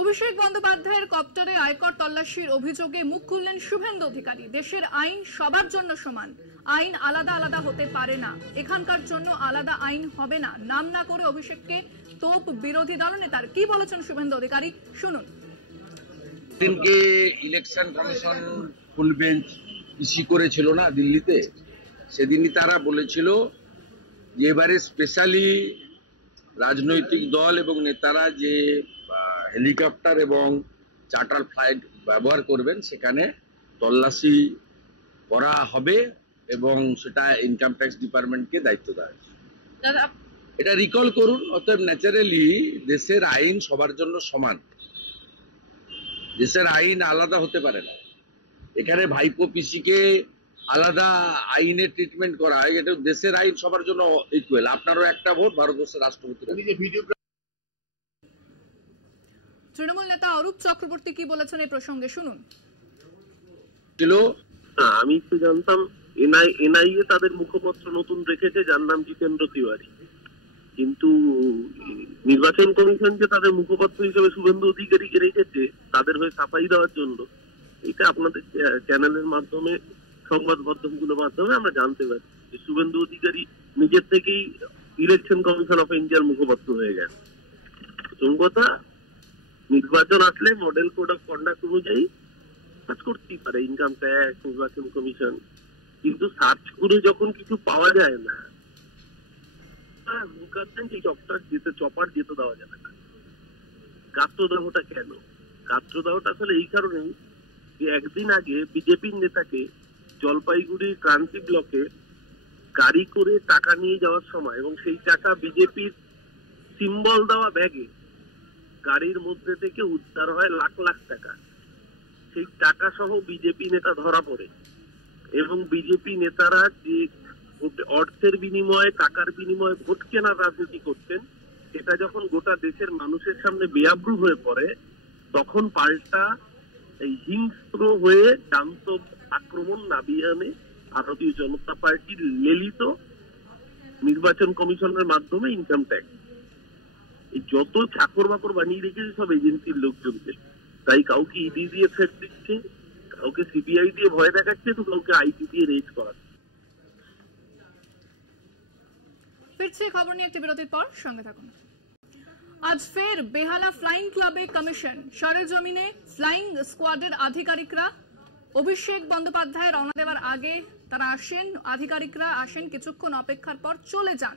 অভিষেক বন্দ্যোপাধ্যায়ের কপ্টারে আয়কর তল্লাশির অভিযোগে মুখ খুললেন শুভেন্দু অধিকারী। দেশের আইন সবার জন্য সমান, আইন আলাদা আলাদা হতে পারে না, এখানকার জন্য আলাদা আইন হবে না, নাম না করে অভিষেককে তোপ বিরোধী দলনেতার। কি বলেছেন শুভেন্দু অধিকারী, শুনুন। দিনকে ইলেকশন কমিশন ফুল বেঞ্চ ইস্যু করেছিল না দিল্লিতে, সেদিনই তারা বলেছিল যে এবারে স্পেশালি রাজনৈতিক দল এবং নেতারা যে হেলিকপ্টার এবং চার্টার ফ্লাইট ব্যবহার করবেন সেখানে তল্লাশি করা হবে এবং সেটা ইনকাম ট্যাক্স ডিপার্টমেন্টকে দায়িত্ব দেওয়া হয়েছে। এটা রিকল করুন। অতএব ন্যাচারালি দেশের আইন সবার জন্য সমান, দেশের আইন আলাদা হতে পারে না। এখানে ভাইপো পিসিকে আলাদা আইনে ট্রিটমেন্ট করা হয়, এটা দেশের আইন সবার জন্য ইকুয়াল। আপনারও একটা ভোট, ভারতবর্ষের রাষ্ট্রপতি। তৃণমূল নেতা অরূপ চক্রবর্তী কি বলেছেন এই প্রসঙ্গে, শুনুন। আমি তো জানতাম এনআইএ তাদের মুখপত্র নতুন রেখেছে যার নাম জিতেন্দ্র তিওয়ারি, কিন্তু নির্বাচন কমিশন যে তাদের মুখপত্র হিসেবে শুভেন্দু অধিকারীকে রেখেছে তাদের হয়ে সাফাই দেওয়ার জন্য, এটা আপনাদের চ্যানেলের মাধ্যমে, সংবাদ মাধ্যমগুলোর মাধ্যমে আমরা জানতে পারি যে শুভেন্দু অধিকারী নিজের থেকেই ইলেকশন কমিশন অফ ইন্ডিয়ার মুখপত্র হয়ে গেছে। প্রথম কথা, নির্বাচন আসলে মডেল কোড অফ কন্ডাক্ট অনুযায়ী কাজ করতেই পারে ইনকাম ট্যাক্স, নির্বাচন কমিশন, কিন্তু সার্চ করে যখন কিছু পাওয়া যায় না, চপার যেতে দেওয়া যাবে না। গাত্রদাহটা কেন? গাত্রদাহটা আসলে এই কারণেই যে একদিন আগে বিজেপির নেতাকে জলপাইগুড়ি ক্রান্তি ব্লকে গাড়ি করে টাকা নিয়ে যাওয়ার সময় এবং সেই টাকা বিজেপির সিম্বল দেওয়া ব্যাগে গাড়ির মধ্যে থেকে উদ্ধার হয় লাখ লাখ টাকা। সেই টাকা সহ বিজেপি নেতা ধরা পড়ে এবং বিজেপি নেতারা যে অর্থের বিনিময়ে টাকার বিনিময়ে ভোট কেনার রাজনীতি করতেন সেটা যখন গোটা দেশের মানুষের সামনে বেআব্রু হয়ে পড়ে তখন পাল্টা এই হিংস্র হয়ে শান্ত আক্রমণ নামিয়ে আনে ভারতীয় জনতা পার্টির লেলিত নির্বাচন কমিশনের মাধ্যমে ইনকাম ট্যাক্স। এই যত চাকর বাকর বানিয়ে রেখেছে সব এজেন্সির লোকজনকে, তাই কাউকে ইডি দিয়ে ফেট দিচ্ছে, কাউকে সিবিআই দিয়ে ভয় দেখাচ্ছে, তো কাউকে আইটি দিয়ে রেজ করাচ্ছে। ফিরছে খবর নিয়ে একটি বিরতির পর, সঙ্গে থাকুন। আজ ফের বেহালা ফ্লাইং ক্লাবে কমিশন, সরেজমিনে ফ্লাইং স্কোয়াডের আধিকারিকরা। অভিষেক বন্দ্যোপাধ্যায় রওনা দেওয়ার আগে তারা আসেন, আধিকারিকরা আসেন, কিছুক্ষণ অপেক্ষার পর চলে যান।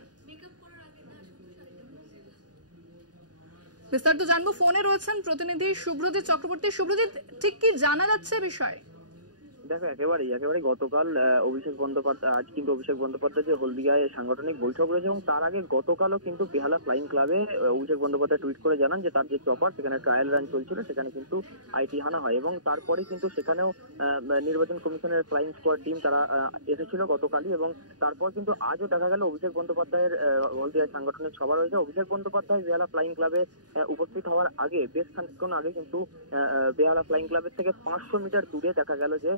বিস্তারিত জানবো, ফোনে রয়েছেন প্রতিনিধি শুভ্রজিৎ চক্রবর্তী। শুভ্রজিৎ, ঠিক কি জানা যাচ্ছে বিষয়? দেখো, একেবারেই গতকাল অভিষেক বন্দ্যোপাধ্যায়, আজ কিন্তু অভিষেক বন্দ্যোপাধ্যায় যে হলদিয়ায় সাংগঠনিক বৈঠক রয়েছে এবং তার আগে গতকালও কিন্তু বেহালা ফ্লাইং ক্লাবে অভিষেক বন্দ্যোপাধ্যায় টুইট করে জানান যে তার যে চপার সেখানে ট্রায়াল রান চলছিল সেখানে কিন্তু আইটি হানা হয় এবং তারপরে কিন্তু সেখানেও নির্বাচন কমিশনের ফ্লাইং স্কোয়াড টিম তারা এসেছিল গতকালই এবং তারপর কিন্তু আজও দেখা গেল অভিষেক বন্দ্যোপাধ্যায়ের হলদিয়ায় সাংগঠনিক সভা রয়েছে। অভিষেক বন্দ্যোপাধ্যায় বেহালা ফ্লাইং ক্লাবে উপস্থিত হওয়ার আগে বেশ খানিকক্ষণ আগে কিন্তু বেহালা ফ্লাইং ক্লাবের থেকে 500 মিটার দূরে দেখা গেল যে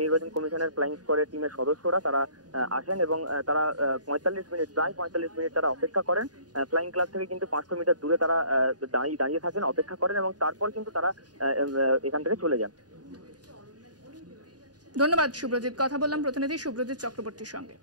নির্বাচন কমিশনের ফ্লাইং স্কোয়াডের টিমের সদস্যরা তারা আসেন এবং তারা প্রায় 45 মিনিট তারা অপেক্ষা করেন। ফ্লাইং ক্লাব থেকে কিন্তু 500 মিটার দূরে তারা দাঁড়িয়ে থাকেন, অপেক্ষা করেন এবং তারপর কিন্তু তারা এখান থেকে চলে যান। ধন্যবাদ শুভ্রজিৎ। কথা বললাম প্রতিনিধি শুভ্রজিৎ চক্রবর্তীর সঙ্গে।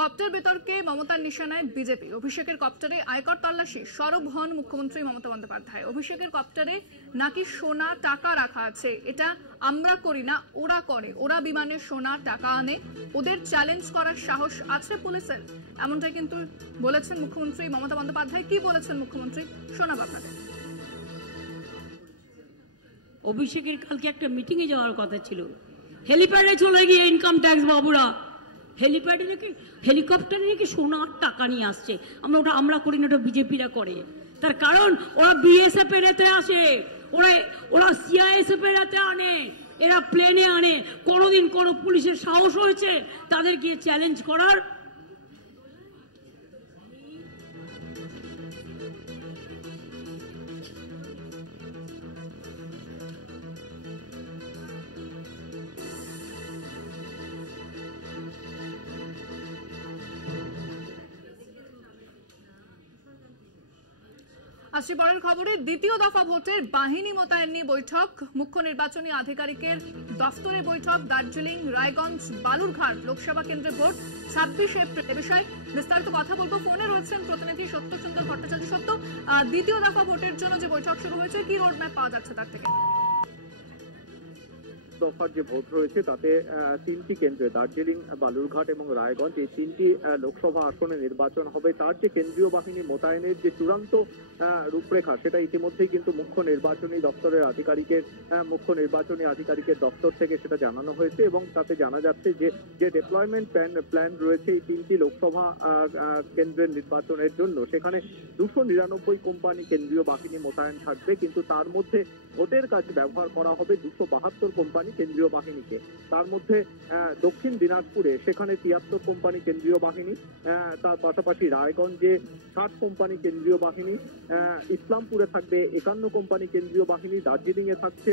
কপ্টার বিতর্কে মমতার নিশানায় বিজেপি। অভিষেকের কপ্টারে আয়কর তল্লাশি, সরব হন মুখ্যমন্ত্রী মমতা বন্দ্যোপাধ্যায়। অভিষেকের কপ্টারে নাকি সোনা টাকা রাখা আছে, এটা আমরা করি না, ওরা করে। ওরা বিমানে সোনা টাকা আনে, ওদের চ্যালেঞ্জ করার সাহস আছে পুলিশের, এমনটাই কিন্তু বলেছেন মুখ্যমন্ত্রী মমতা বন্দ্যোপাধ্যায়। কি বলেছেন মুখ্যমন্ত্রী, শোনাব আপনাদের। অভিষেকের কালকে একটা মিটিং এ যাওয়ার কথা ছিল, হেলিপ্যাডে চলে গিয়ে ইনকাম ট্যাক্স বাবুরা হেলিপ্যাডে নাকি হেলিকপ্টারে নাকি সোনার টাকা নিয়ে আসছে। আমরা করি না, ওটা বিজেপিরা করে। তার কারণ ওরা বিএসএফ এর এতে আসে, ওরা সিআইএসএফ এর এতে আনে, এরা প্লেনে আনে। কোনোদিন কোনো পুলিশের সাহস হয়েছে তাদের গিয়ে চ্যালেঞ্জ করার? আসি পরের খবরে। দ্বিতীয় দফা ভোটের বাহিনী মোতায়েন নিয়ে বৈঠক, মুখ্য নির্বাচনী আধিকারিকের দফতরে বৈঠক। দার্জিলিং, রায়গঞ্জ, বালুরঘাট লোকসভা কেন্দ্রে ভোট 26 এপ্রিল। এ বিষয়ে বিস্তারিত কথা বলবো। ফোনে রয়েছেন প্রতিনিধি সত্য সুন্দর ভট্টাচার্য। সত্য, দ্বিতীয় দফা ভোটের জন্য যে বৈঠক শুরু হয়েছে, কি রোডম্যাপ পাওয়া যাচ্ছে তার থেকে? দফার যে ভোট রয়েছে তাতে 3টি কেন্দ্রে দার্জিলিং, বালুরঘাট এবং রায়গঞ্জ এই 3টি লোকসভা আসনে নির্বাচন হবে। তার যে কেন্দ্রীয় বাহিনী মোতায়েনের যে চূড়ান্ত রূপরেখা সেটা ইতিমধ্যেই কিন্তু মুখ্য নির্বাচনী আধিকারিকের দপ্তর থেকে সেটা জানানো হয়েছে এবং তাতে জানা যাচ্ছে যে ডেপ্লয়মেন্ট প্ল্যান রয়েছে এই 3টি লোকসভা কেন্দ্রের নির্বাচনের জন্য, সেখানে 299 কোম্পানি কেন্দ্রীয় বাহিনী মোতায়েন থাকবে, কিন্তু তার মধ্যে ভোটের কাজে ব্যবহার করা হবে 272 কোম্পানি কেন্দ্রীয় বাহিনীকে। তার মধ্যে দক্ষিণ দিনাজপুরে সেখানে 73 কোম্পানি কেন্দ্রীয় বাহিনী, তার পাশাপাশি রায়গঞ্জে 60 কোম্পানি কেন্দ্রীয় বাহিনী, ইসলামপুরে থাকবে 51 কোম্পানি কেন্দ্রীয় বাহিনী, দার্জিলিং এ থাকছে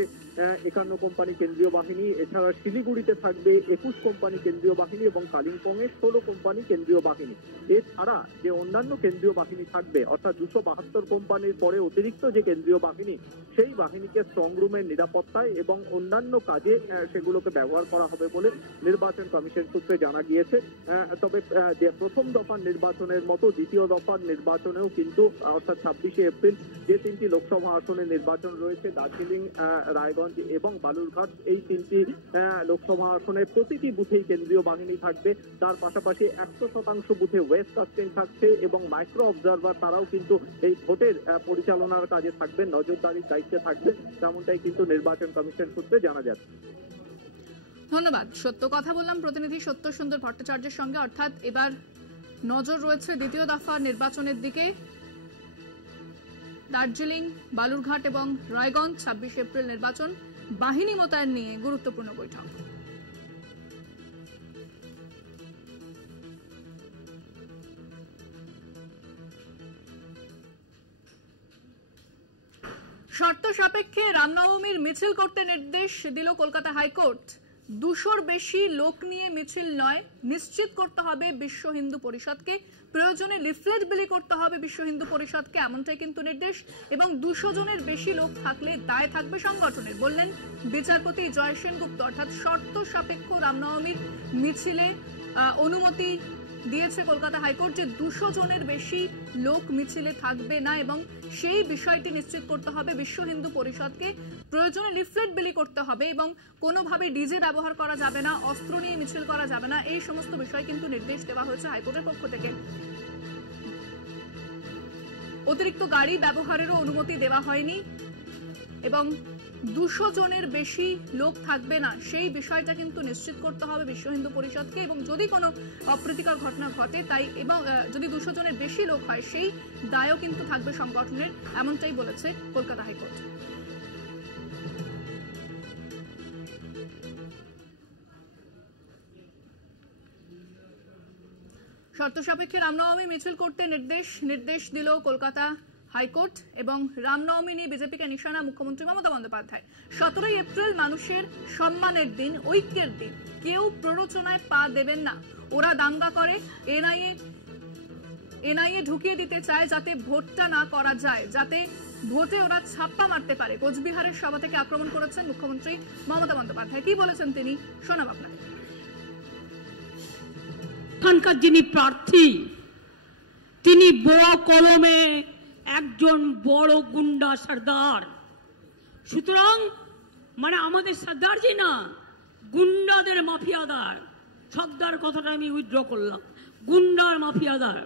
51 কোম্পানি কেন্দ্রীয় বাহিনী, এছাড়া শিলিগুড়িতে থাকবে 21 কোম্পানি কেন্দ্রীয় বাহিনী এবং কালিম্পং এ 16 কোম্পানি কেন্দ্রীয় বাহিনী। এছাড়া যে অন্যান্য কেন্দ্রীয় বাহিনী থাকবে অর্থাৎ 272 কোম্পানির পরে অতিরিক্ত যে কেন্দ্রীয় বাহিনী, সেই বাহিনীকে স্ট্রং রুমের নিরাপত্তায় এবং অন্যান্য কাজে কাজে সেগুলোকে ব্যবহার করা হবে বলে নির্বাচন কমিশন সূত্রে জানা গিয়েছে। তবে যে প্রথম দফার নির্বাচনের মতো দ্বিতীয় দফার নির্বাচনেও কিন্তু অর্থাৎ 26শে এপ্রিল যে 3টি লোকসভা আসনে নির্বাচন রয়েছে, দার্জিলিং, রায়গঞ্জ এবং বালুরঘাট, এই 3টি লোকসভা আসনে প্রতিটি বুথেই কেন্দ্রীয় বাহিনী থাকবে। তার পাশাপাশি 100% বুথে ওয়েব কাস্টিং থাকছে এবং মাইক্রো অবজারভার তারাও কিন্তু এই ভোটের পরিচালনার কাজে থাকবে, নজরদারির দায়িত্বে থাকবে, তেমনটাই কিন্তু নির্বাচন কমিশন সূত্রে জানা যাচ্ছে। ধন্যবাদ। সত্য কথা বললাম প্রতিনিধি সত্য সুন্দর ভট্টাচার্যের সঙ্গে। অর্থাৎ এবার নজর রয়েছে দ্বিতীয় দফার নির্বাচনের দিকে। দার্জিলিং, বালুরঘাট এবং রায়গঞ্জ 26 এপ্রিল নির্বাচন, বাহিনী মোতায়েন নিয়ে গুরুত্বপূর্ণ বৈঠক। শর্ত সাপেক্ষে রামনবমীর মিছিল করতে নির্দেশ দিল কলকাতা হাইকোর্ট। 200-র বেশি লোক নিয়ে মিছিল নয়, নিশ্চিত করতে হবে বিশ্ব হিন্দু পরিষদকে, প্রয়োজনে লিফলেট বিলি করতে হবে বিশ্ব হিন্দু পরিষদকে, এমনটাই কিন্তু নির্দেশ। এবং 200 জনের বেশি লোক থাকলে দায় থাকবে সংগঠনের, বললেন বিচারপতি জয় সেনগুপ্ত। অর্থাৎ শর্ত সাপেক্ষ রামনবমীর মিছিলে অনুমতি দিয়েছে কলকাতা হাইকোর্ট যে 200 জনের বেশি লোক মিছিলে থাকবে না এবং সেই বিষয়টি নিশ্চিত করতে হবে বিশ্ব হিন্দু পরিষদকে, প্রয়োজনে লিফলেট বিলি করতে হবে এবং কোনোভাবে ডিজে ব্যবহার করা যাবে না, অস্ত্র নিয়ে মিছিল করা যাবে না, এই সমস্ত বিষয় কিন্তু নির্দেশ দেওয়া হয়েছে হাইকোর্টের পক্ষ থেকে। অতিরিক্ত গাড়ি ব্যবহারেরও অনুমতি দেওয়া হয়নি এবং 200 জনের বেশি লোক থাকবে না সেই বিষয়টা কিন্তু নিশ্চিত করতে হবে বিশ্ব হিন্দু পরিষদকে এবং যদি কোনো অপ্রীতিকর ঘটনা ঘটে তাই এবং যদি 200 জনের বেশি লোক হয় সেই দায়ও কিন্তু থাকবে সংগঠনের, এমনটাই বলেছে কলকাতা হাইকোর্ট। শর্ত সাপেক্ষে রামনবমী মিছিল করতে নির্দেশ দিল কলকাতা হাইকোর্ট এবং রামনবমী নিয়ে বিজেপিকে নিশানা মুখ্যমন্ত্রী মমতা বন্দ্যোপাধ্যায়। 17 এপ্রিল মানুষের সম্মানের দিন, ঐক্যের দিন, কেউ প্ররোচনায় পা দেবেন না। ওরা দাঙ্গা করে, এনআইএ ঢুকিয়ে দিতে চায় যাতে ভোটটা না করা যায়, যাতে ভোটে ওরা ছাপ্পা মারতে পারে। কোচবিহারের সভা থেকে আক্রমণ করেছেন মুখ্যমন্ত্রী মমতা বন্দ্যোপাধ্যায়। কি বলেছেন তিনি, শোনাব আপনাকে। এখানকার যিনি প্রার্থী তিনি বোয়া কলমে একজন বড় গুন্ডা সর্দার, সুতরাং মানে আমাদের সর্দারজি না, গুন্ডাদের মাফিয়াদার। সর্দার কথাটা আমি উইথড্র করলাম, গুন্ডার মাফিয়াদার।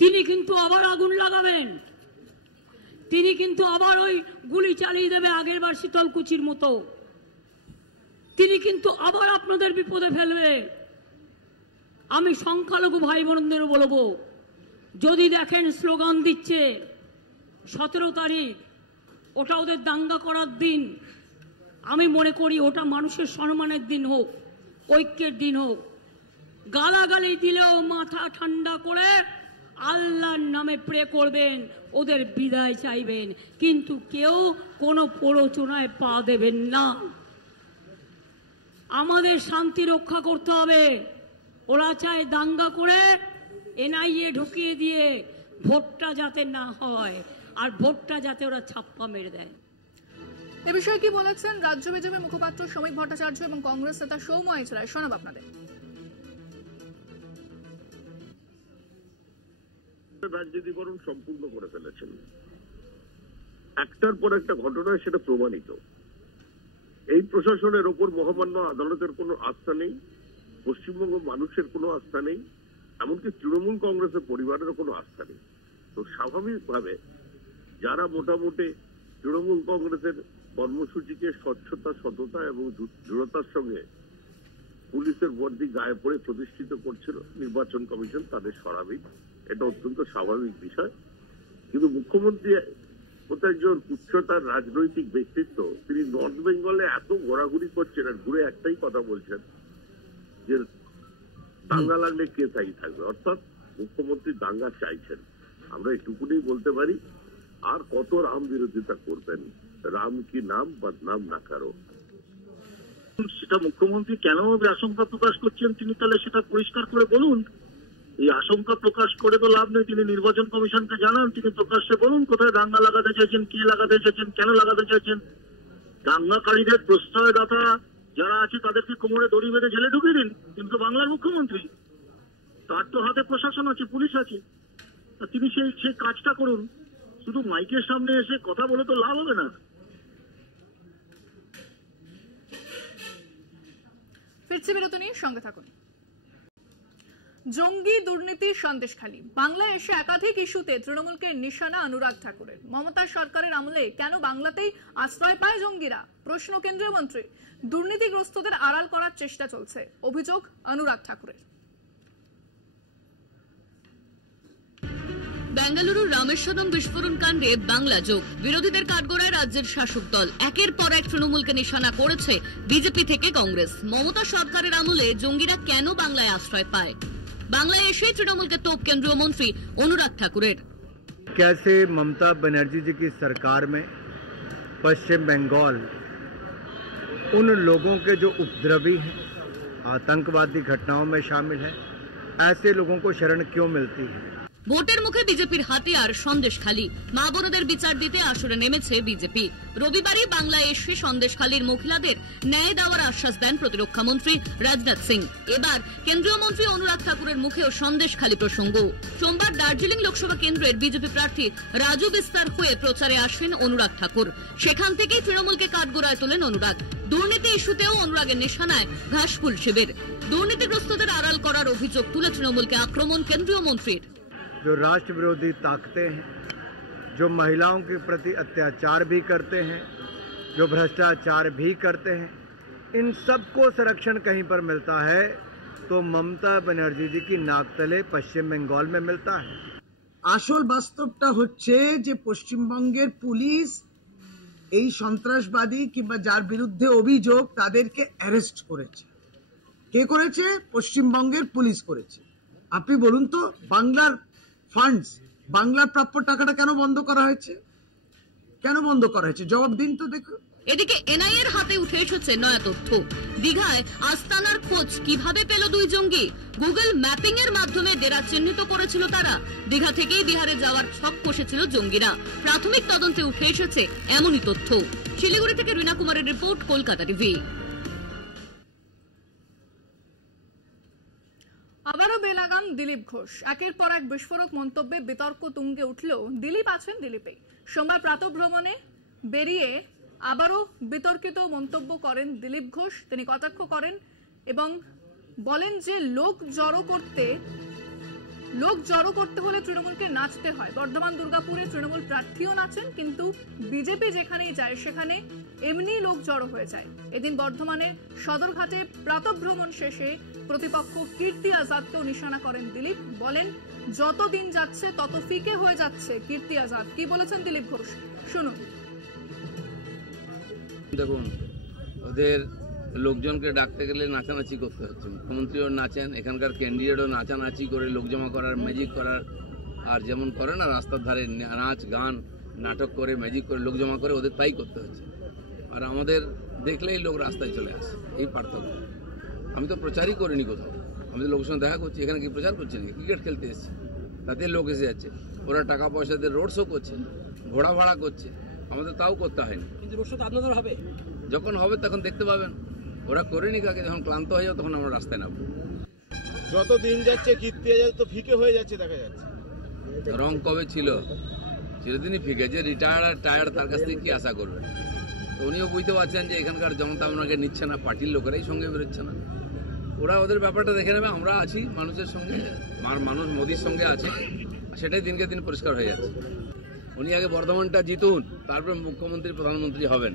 তিনি কিন্তু আবার আগুন লাগাবেন, তিনি কিন্তু আবার ওই গুলি চালিয়ে দেবে আগের বার শীতলকুচির মতো, তিনি কিন্তু আবার আপনাদের বিপদে ফেলবে। আমি সংখ্যালঘু ভাই বোনদের বলবো, যদি দেখেন স্লোগান দিচ্ছে 17 তারিখ, ওটা ওদের দাঙ্গা করার দিন, আমি মনে করি ওটা মানুষের সম্মানের দিন হোক, ঐক্যের দিন হোক। গালাগালি দিলেও মাথা ঠান্ডা করে আল্লাহর নামে প্রে করবেন, ওদের বিদায় চাইবেন, কিন্তু কেউ কোনো প্ররোচনায় পা দেবেন না। আমাদের শান্তি রক্ষা করতে হবে। ওরা চায় দাঙ্গা করে এনআইএ ঢুকিয়ে দিয়ে ভোটটা যাতে না হয় আর ভোটটা যাতে ওরা ছাপ্পা মেরে দেয়। এ বিষয়ে কি বলেছেন রাজ্য বিজেপি মুখপাত্র শ্রমিক ভট্টাচার্য এবং কংগ্রেস নেতা সৌম্য আইচরায়, শোনাব আপনাদের। রাজনীতিকরণ সম্পূর্ণ করে ফেলেছেন, একটার পর একটা ঘটনা সেটা প্রমাণিত। এই প্রশাসনের ওপর মহামান্য আদালতের কোনো আস্থা নেই, পশ্চিমবঙ্গ মানুষের কোনো আস্থা নেই, এমনকি তৃণমূল কংগ্রেসের পরিবারেরও কোনো আস্থা নেই। তো স্বাভাবিকভাবে যারা মোটামুটি তৃণমূল কংগ্রেসের কর্মসূচিকে স্বচ্ছতা, সততা এবং দৃঢ়তার সঙ্গে পুলিশের বর্দি গায়ে পড়ে প্রতিষ্ঠিত করছিল, নির্বাচন কমিশন তাদের সরাবেই, এটা অত্যন্ত স্বাভাবিক বিষয়। কিন্তু মুখ্যমন্ত্রী একজন উচ্চতার রাজনৈতিক ব্যক্তিত্ব, তিনি নর্থ বেঙ্গলে এত ঘোরাঘুরি করছেন আর ঘুরে একটাই কথা বলছেন যে দাঙ্গা লাগলে কে তাই থাকবে, অর্থাৎ মুখ্যমন্ত্রী দাঙ্গা চাইছেন। আমরা এটুকুনি বলতে পারি, আর কত রাম বিরোধিতা করবেন, রাম কি নাম বদনাম না কারো। সেটা মুখ্যমন্ত্রী কেন আশঙ্কা প্রকাশ করছেন তিনি তাহলে সেটা পরিষ্কার করে বলুন। এই আশঙ্কা প্রকাশ করে তো লাভ নেই, তিনি নির্বাচন কমিশনকে জানান, তিনি প্রকাশ্যে বলুন কোথায় দাঙ্গা লাগাতে চাইছেন, কে লাগাতে চাইছেন, কেন লাগাতে চাইছেন। দাঙ্গাকারীদের প্রশ্রয়দাতা যারা আছে তাদেরকে কোমরে দড়ি বেঁধে জেলে ঢুকিয়ে দিন, কিন্তু বাংলার মুখ্যমন্ত্রী, তার তো হাতে প্রশাসন আছে, পুলিশ আছে, তিনি সেই কাজটা করুন। শুধু মাইকের সামনে এসে কথা বলে তো লাভ হবে না। ফিরছি বিরতি নিয়ে, সঙ্গে থাকুন। জঙ্গি দুর্নীতি সন্দেশখালী বাংলায় এসে একাধিক ইস্যুতে তৃণমূলকে নিশানা অনুরাগ ঠাকুরের। মমতা সরকারের আমলে কেন বাংলাতেই আশ্রয় পায় জঙ্গিরা, প্রশ্ন কেন্দ্রীয় মন্ত্রী। দুর্নীতিগ্রস্তদের আড়াল করার চেষ্টা চলছে, অভিযোগ অনুরাগ ঠাকুরের। বেঙ্গালুরুর রামেশ্বরম বিস্ফোরণ কাণ্ডে বাংলা যোগ, বিরোধীদের কাঠগড়ায় রাজ্যের শাসক দল। একের পর এক তৃণমূলকে নিশানা করেছে বিজেপি থেকে কংগ্রেস। মমতা সরকারের আমলে জঙ্গিরা কেন বাংলায় আশ্রয় পায়, বাংলায় এসে তৃণমূলকে তোপ কেন্দ্রীয় মন্ত্রী অনুরাগ ঠাকুরের। कैसे ममता बनर्जी जी की सरकार में पश्चिम बंगाल उन लोगों के जो उपद्रवी हैं, आतंकवादी घटनाओं में शामिल हैं, ऐसे लोगों को शरण क्यों मिलती है। ভোটের মুখে বিজেপির হাতিয়ার সন্দেশখালী, মা বোনদের বিচার দিতে আসরে নেমেছে বিজেপি। রবিবারই বাংলায় এসে সন্দেশখালীর মহিলাদের ন্যায় দেওয়ার আশ্বাস দেন প্রতিরক্ষা মন্ত্রী রাজনাথ সিং। এবার কেন্দ্রীয় মন্ত্রী অনুরাগ ঠাকুরের মুখেও সন্দেশখালী প্রসঙ্গ। সোমবার দার্জিলিং লোকসভা কেন্দ্রের বিজেপি প্রার্থী রাজু বিস্তার হয়ে প্রচারে আসেন অনুরাগ ঠাকুর। সেখান থেকেই তৃণমূলকে কাঠগড়ায় তোলেন অনুরাগ। দুর্নীতি ইস্যুতেও অনুরাগের নিশানায় ঘাসফুল শিবির। দুর্নীতিগ্রস্তদের আড়াল করার অভিযোগ তুলে তৃণমূলকে আক্রমণ কেন্দ্রীয় মন্ত্রীর। जो राष्ट्र विरोधी ताकतें हैं, जो महिलाओं के प्रति अत्याचार भी करते हैं, जो भ्रष्टाचार भी करते हैं, इन सबको संरक्षण कहीं पर मिलता है तो ममता बनर्जी जी की नाक तले पश्चिम बंगाल में मिलता है। আসল বাস্তবটা হচ্ছে যে পশ্চিমবঙ্গের পুলিশ এই সন্ত্রাসবাদী কিংবা যার বিরুদ্ধে অভিযোগ তাদেরকে অ্যারেস্ট করেছে। কে করেছে? পশ্চিমবঙ্গের পুলিশ করেছে। আপনি বলুন তো, বাংলার ফান্ডস, বাংলার প্রাপ্য টাকাটা কেন বন্ধ করা হয়েছে? কেন বন্ধ করা হয়েছে? জবাব দিন তো দেখুন। এদিকে এনআইএর হাতে উঠে এসেছে নয়া তথ্য। দীঘায় আস্তানার খোঁজ কিভাবে পেল দুই জঙ্গি? গুগল ম্যাপিং এর মাধ্যমে ডেরা চিহ্নিত করেছিল তারা। দীঘা থেকেই বিহারে যাওয়ার ছক কষেছিল জঙ্গিরা। প্রাথমিক তদন্তে উঠে এসেছে এমনই তথ্য। শিলিগুড়ি থেকে রীনা কুমারের রিপোর্ট, কলকাতা টিভি। আবারও বেলাগাম দিলীপ ঘোষ। একের পর এক বিস্ফোরক মন্তব্যে বিতর্ক তুঙ্গে উঠলেও দিলীপ আছেন দিলীপেই। সোমবার প্রাতঃভ্রমণে বেরিয়ে আবারও বিতর্কিত মন্তব্য করেন দিলীপ ঘোষ। তিনি কটাক্ষ করেন এবং বলেন যে লোক জড়ো করতে হলে তৃণমূলকে নাচতে হয়। বর্ধমান দুর্গাপুরে তৃণমূল প্রার্থীও নাচেন, কিন্তু বিজেপি যেখানেই যায় সেখানে এমনি লোক জড়ো হয়ে যায়। এদিন বর্ধমানের সদরঘাটে প্রাতঃভ্রমণ শেষে প্রতিপক্ষ কীর্তি আজাদকেও নিশানা করেন দিলীপ। বলেন যত দিন যাচ্ছে তত ফিকে হয়ে যাচ্ছে কীর্তি আজাদ। কি বলেছেন দিলীপ ঘোষ, শুনুন। দেখুন, ওদের লোকজনকে ডাকতে গেলে নাচানাচি করতে হচ্ছে। মুখ্যমন্ত্রীও নাচেন, এখানকার ক্যান্ডিডেটও নাচানাচি করে লোক জমা করার, ম্যাজিক করার, আর যেমন করে না রাস্তার ধারে নাচ গান নাটক করে ম্যাজিক করে লোক জমা করে, ওদের তাই করতে হচ্ছে। আর আমাদের দেখলেই লোক রাস্তায় চলে আসে, এই পার্থক্য। আমি তো প্রচারই করিনি কোথাও, আমি তো লোকের সঙ্গে দেখা করছি। এখানে কি প্রচার করছি নাকি? ক্রিকেট খেলতে এসেছি, তাতে লোক এসে যাচ্ছে। ওরা টাকা পয়সা দিয়ে রোড শো করছে, ঘোড়া ভাড়া করছে, আমাদের তাও করতে হয়নি। কিন্তু রোড শো আপনাদের হবে, যখন হবে তখন দেখতে পাবেন। ওরা করেনি কাকে, যখন ক্লান্ত হয়ে যাবে তখন আমরা রাস্তায় নামবো। যত দিন যাচ্ছে কীর্তি তো ফিকে হয়ে যাচ্ছে, দেখা যাচ্ছে। রং কবে ছিল? চিরদিনই ফিকে। যে রিটায়ার্ড টায়ার্ড তার কাছ থেকে কি আশা করবেন? তো উনিও বুঝতে পারছেন যে এখানকার জনতা ওনাকে নিচ্ছে না, পার্টির লোকেরাই সঙ্গে বেরোচ্ছে না। ওরা ওদের ব্যাপারটা দেখে নেবে। আমরা আছি মানুষের সঙ্গে, মানুষ মোদির সঙ্গে আছে, সেটাই দিনকে দিন পরিষ্কার হয়ে যাচ্ছে। উনি আগে বর্ধমানটা জিতুন, তারপর মুখ্যমন্ত্রী প্রধানমন্ত্রী হবেন।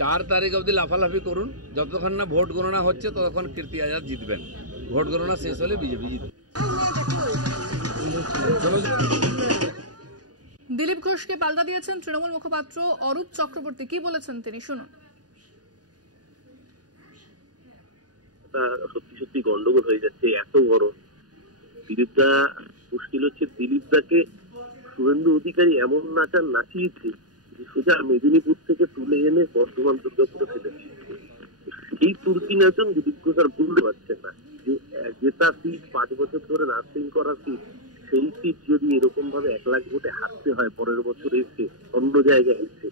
4 তারিখ অবধি লাফালাফি করুন, যতক্ষণ না ভোট গণনা হচ্ছে ততক্ষণ কীর্তি আজাদ জিতবেন। ভোট গণনা শেষ হলে বিজেপি জিতবে। দিলীপ ঘোষকে পাল্টা দিয়েছেন তৃণমূল মুখপাত্র অরূপ চক্রবর্তী। কি বলেছেন তিনি, শুনুন। সত্যি সত্যি গন্ডগোল হয়ে যাচ্ছে, এত বড় দিলীপদা। মুশকিল হচ্ছে দিলীপদাকে শুভেন্দু অধিকারী এমন নাচিয়েছে যে সোজা মেদিনীপুর থেকে তুলে এনে বর্ধমান দুর্গাপুরে ফেলে দিয়েছে। এই তুর্কি নাচন দিলীপ ঘোষ আর ভুলতে পারছে না যে জেতা সিট, 5 বছর ধরে নার্সিং করা সিট, সেই সিট যদি এরকম ভাবে 1 লাখ ভোটে হারতে হয় পরের বছর এসে অন্য জায়গায় এসে,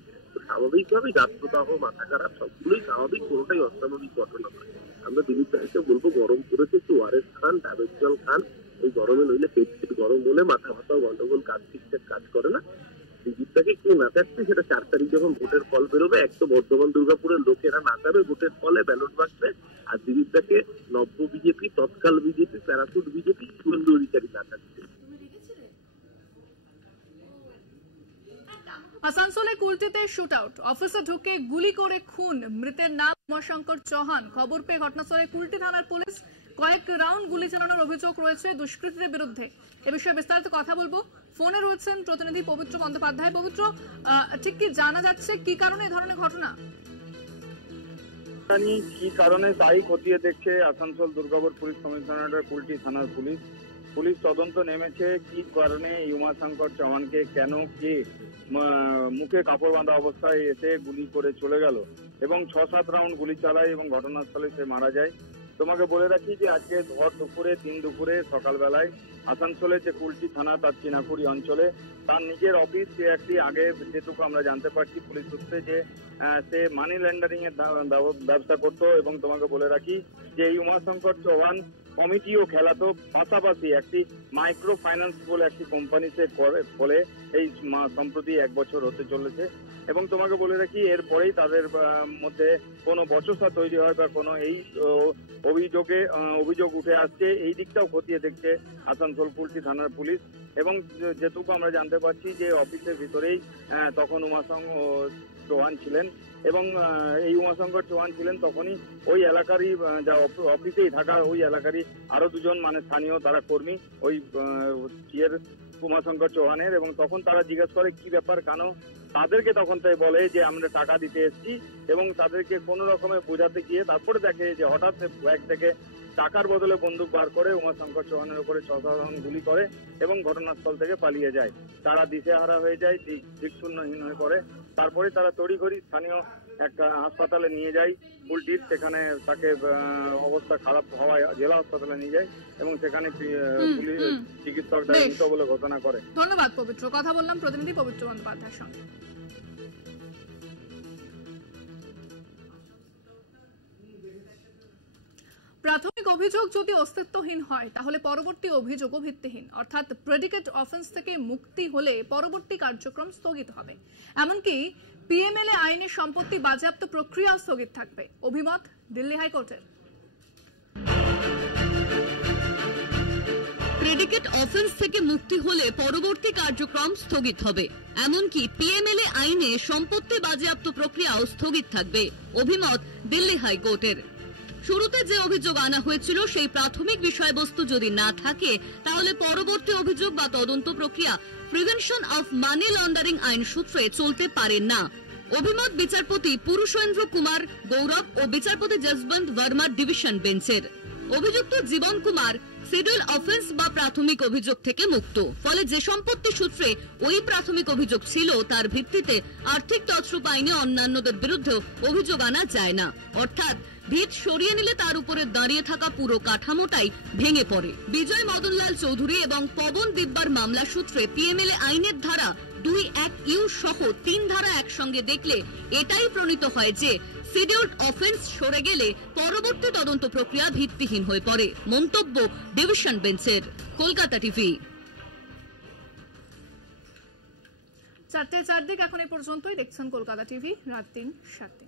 স্বাভাবিকভাবেই রাত প্রদাহ, মাথা খারাপ সবগুলোই স্বাভাবিক, কোনোটাই অস্বাভাবিক ঘটনা নয়। আমরা দিলীপ রায়কে বলবো গরম করেছে একটু ওআরএস খান, ডাবের জল খান, এই গরমে নইলে পেট গরম হলে মাথা ফাতাও গন্ডগোল, কাজ ঠিকঠাক কাজ করে না। দিলীপটাকে কেউ নাচাচ্ছে, সেটা 4 তারিখ যখন ভোটের ফল বেরোবে, এক তো বর্ধমান দুর্গাপুরের লোকেরা নাচাবে ভোটের ফলে ব্যালট বাক্সে, আর দিলীপটাকে নব্য বিজেপি, তৎকাল BJP, parachute BJP, Suvendu Adhikari নাচাচ্ছে। আসানসোলে কুলটিতে শুট আউট, অফিসে ঢুকে গুলি করে খুন, মৃতের নাম উমাশঙ্কর চৌহান। খবর পেয়ে ঘটনাস্থলে কুলটি থানার পুলিশ, কয়েক রাউন্ড গুলি চালানোর অভিযোগ রয়েছে দুষ্কৃতীদের বিরুদ্ধে। এ বিষয়ে বিস্তারিত কথা বলবো, ফোনে রয়েছেন প্রতিনিধি পবিত্র বন্দ্যোপাধ্যায়। পবিত্র, ঠিক কি জানা যাচ্ছে কি কারণে এই ধরনের ঘটনা? কি কারণে তাই খতিয়ে দেখছে আসানসোল দুর্গাপুর পুলিশ কমিশনারেটের কুলটি থানার পুলিশ। পুলিশ তদন্ত নেমেছে কি কারণে এই উমাশঙ্কর চৌহানকে কেন কে মুখে কাপড় বাঁধা অবস্থায় এসে গুলি করে চলে গেল এবং 6-7 রাউন্ড গুলি চালায় এবং ঘটনাস্থলে সে মারা যায়। তোমাকে বলে রাখি যে আজকে ভর দুপুরে, 3 দুপুরে, সকালবেলায় আসানসোলে যে কুলটি থানা তার চিনাকুড়ি অঞ্চলে তার নিজের অফিস, সে একটি আগে যেটুকু আমরা জানতে পারছি পুলিশ সূত্রে যে সে মানি লন্ডারিং এর ব্যবসা করতো। এবং তোমাকে বলে রাখি যে এই উমাশঙ্কর চৌহান কমিটিও খেলাতো, পাশাপাশি একটি মাইক্রো ফাইন্যান্স বলে একটি কোম্পানি সে করে, ফলে এই সম্প্রতি 1 বছর হতে চলেছে। এবং তোমাকে বলে রাখি এরপরেই তাদের মধ্যে কোনো বচসা তৈরি হয় বা কোনো এই অভিযোগ উঠে আসছে, এই দিকটাও খতিয়ে দেখছে আসানসোল কুলটি থানার পুলিশ। এবং যেটুকু আমরা জানতে পারছি যে অফিসের ভিতরেই তখন উমাশঙ্কর চৌহান ছিলেন এবং এই উমাশঙ্কর চৌহান ছিলেন তখনই ওই এলাকারই যা অফিসেই থাকা ওই এলাকারই আরো 2 জন মানে স্থানীয় তারা কর্মী ওই উমাশঙ্কর চৌহানের। এবং তখন তারা জিজ্ঞেস করে কি ব্যাপার কেন, তাদেরকে তখন তাই বলে যে আমরা টাকা দিতে এসেছি এবং তাদেরকে কোনো রকমে বোঝাতে গিয়ে তারপরে দেখে যে হঠাৎ ব্যাগ থেকে টাকার বদলে বন্দুক বার করে উমাশঙ্কর চৌহানের উপরে 6 রাউন্ড গুলি করে এবং ঘটনাস্থল থেকে পালিয়ে যায়। তারা দিশেহারা হয়ে যায়, দিকশূন্যহীন হয়ে পড়ে। তারপরে তারা তড়িঘড়ি স্থানীয় একটা হাসপাতালে নিয়ে যায় কুলটির, সেখানে তাকে অবস্থা খারাপ হওয়ায় জেলা হাসপাতালে নিয়ে যায় এবং সেখানে পুলিশ চিকিৎসক মৃত বলে ঘোষণা করে। ধন্যবাদ পবিত্র, কথা বললাম প্রতিনিধি পবিত্র বন্দ্যোপাধ্যায়ের সঙ্গে। প্রাথমিক অভিযোগ যদি অস্তিত্বহীন হয় তাহলে পরবর্তী অভিযোগও ভিত্তিহীন, অর্থাৎ প্রেডিকেট অফেন্স থেকে মুক্তি হলে পরবর্তী কার্যক্রম স্থগিত হবে। এমনকি পিএমএলএ আইনের সম্পত্তি বাজেয়াপ্ত প্রক্রিয়া স্থগিত থাকবে, অভিমত দিল্লি হাইকোর্টের। প্রেডিকেট অফেন্স থেকে মুক্তি হলে পরবর্তী কার্যক্রম স্থগিত হবে, এমনকি পিএমএলএ আইনে সম্পত্তি বাজেয়াপ্ত প্রক্রিয়াও স্থগিত থাকবে, অভিমত দিল্লি হাইকোর্টের। শুরুতে যে অভিযোগ আনা হয়েছিল সেই প্রাথমিক বিষয়বস্তু যদি না থাকে তাহলে পরবর্তী অভিযোগ বা তদন্ত প্রক্রিয়া প্রিভেনশন অফ মানি লন্ডারিং আইন সূত্রে চলতে পারে না, অভিমত বিচারপতি পুরুষেন্দ্র কুমার গৌরব ও বিচারপতি যশবন্ত বর্মার ডিভিশন বেঞ্চের। অভিযুক্ত জীবন কুমার সিডিউল অফেন্স বা প্রাথমিক অভিযোগ থেকে মুক্ত, ফলে যে সম্পত্তি সূত্রে ওই প্রাথমিক অভিযোগ ছিল তার ভিত্তিতে আর্থিক তছরূপ আইনে অন্যান্যদের বিরুদ্ধেও অভিযোগ আনা যায় না, অর্থাৎ ভিত সরিয়ে নিলে তার উপরে দাঁড়িয়ে থাকা পুরো কাঠামোটাই ভেঙে পড়ে। বিজয় মদনলাল চৌধুরী এবং পবন দিব্যার মামলা সূত্রে পিএমএলএ আইনের ধারা 2(1)(u) সহ 3 ধারা একসঙ্গে দেখলে এটাই প্রণীত হয় যে শিডিউলড অফেন্স সরে গেলে পরবর্তী তদন্ত প্রক্রিয়া ভিত্তিহীন হয়ে পড়ে, মন্তব্য ডিভিশন বেঞ্চের। কলকাতা টিভি। 4:04 এখন এই পর্যন্তই। দেখছেন কলকাতা টিভি, রাত 3:07।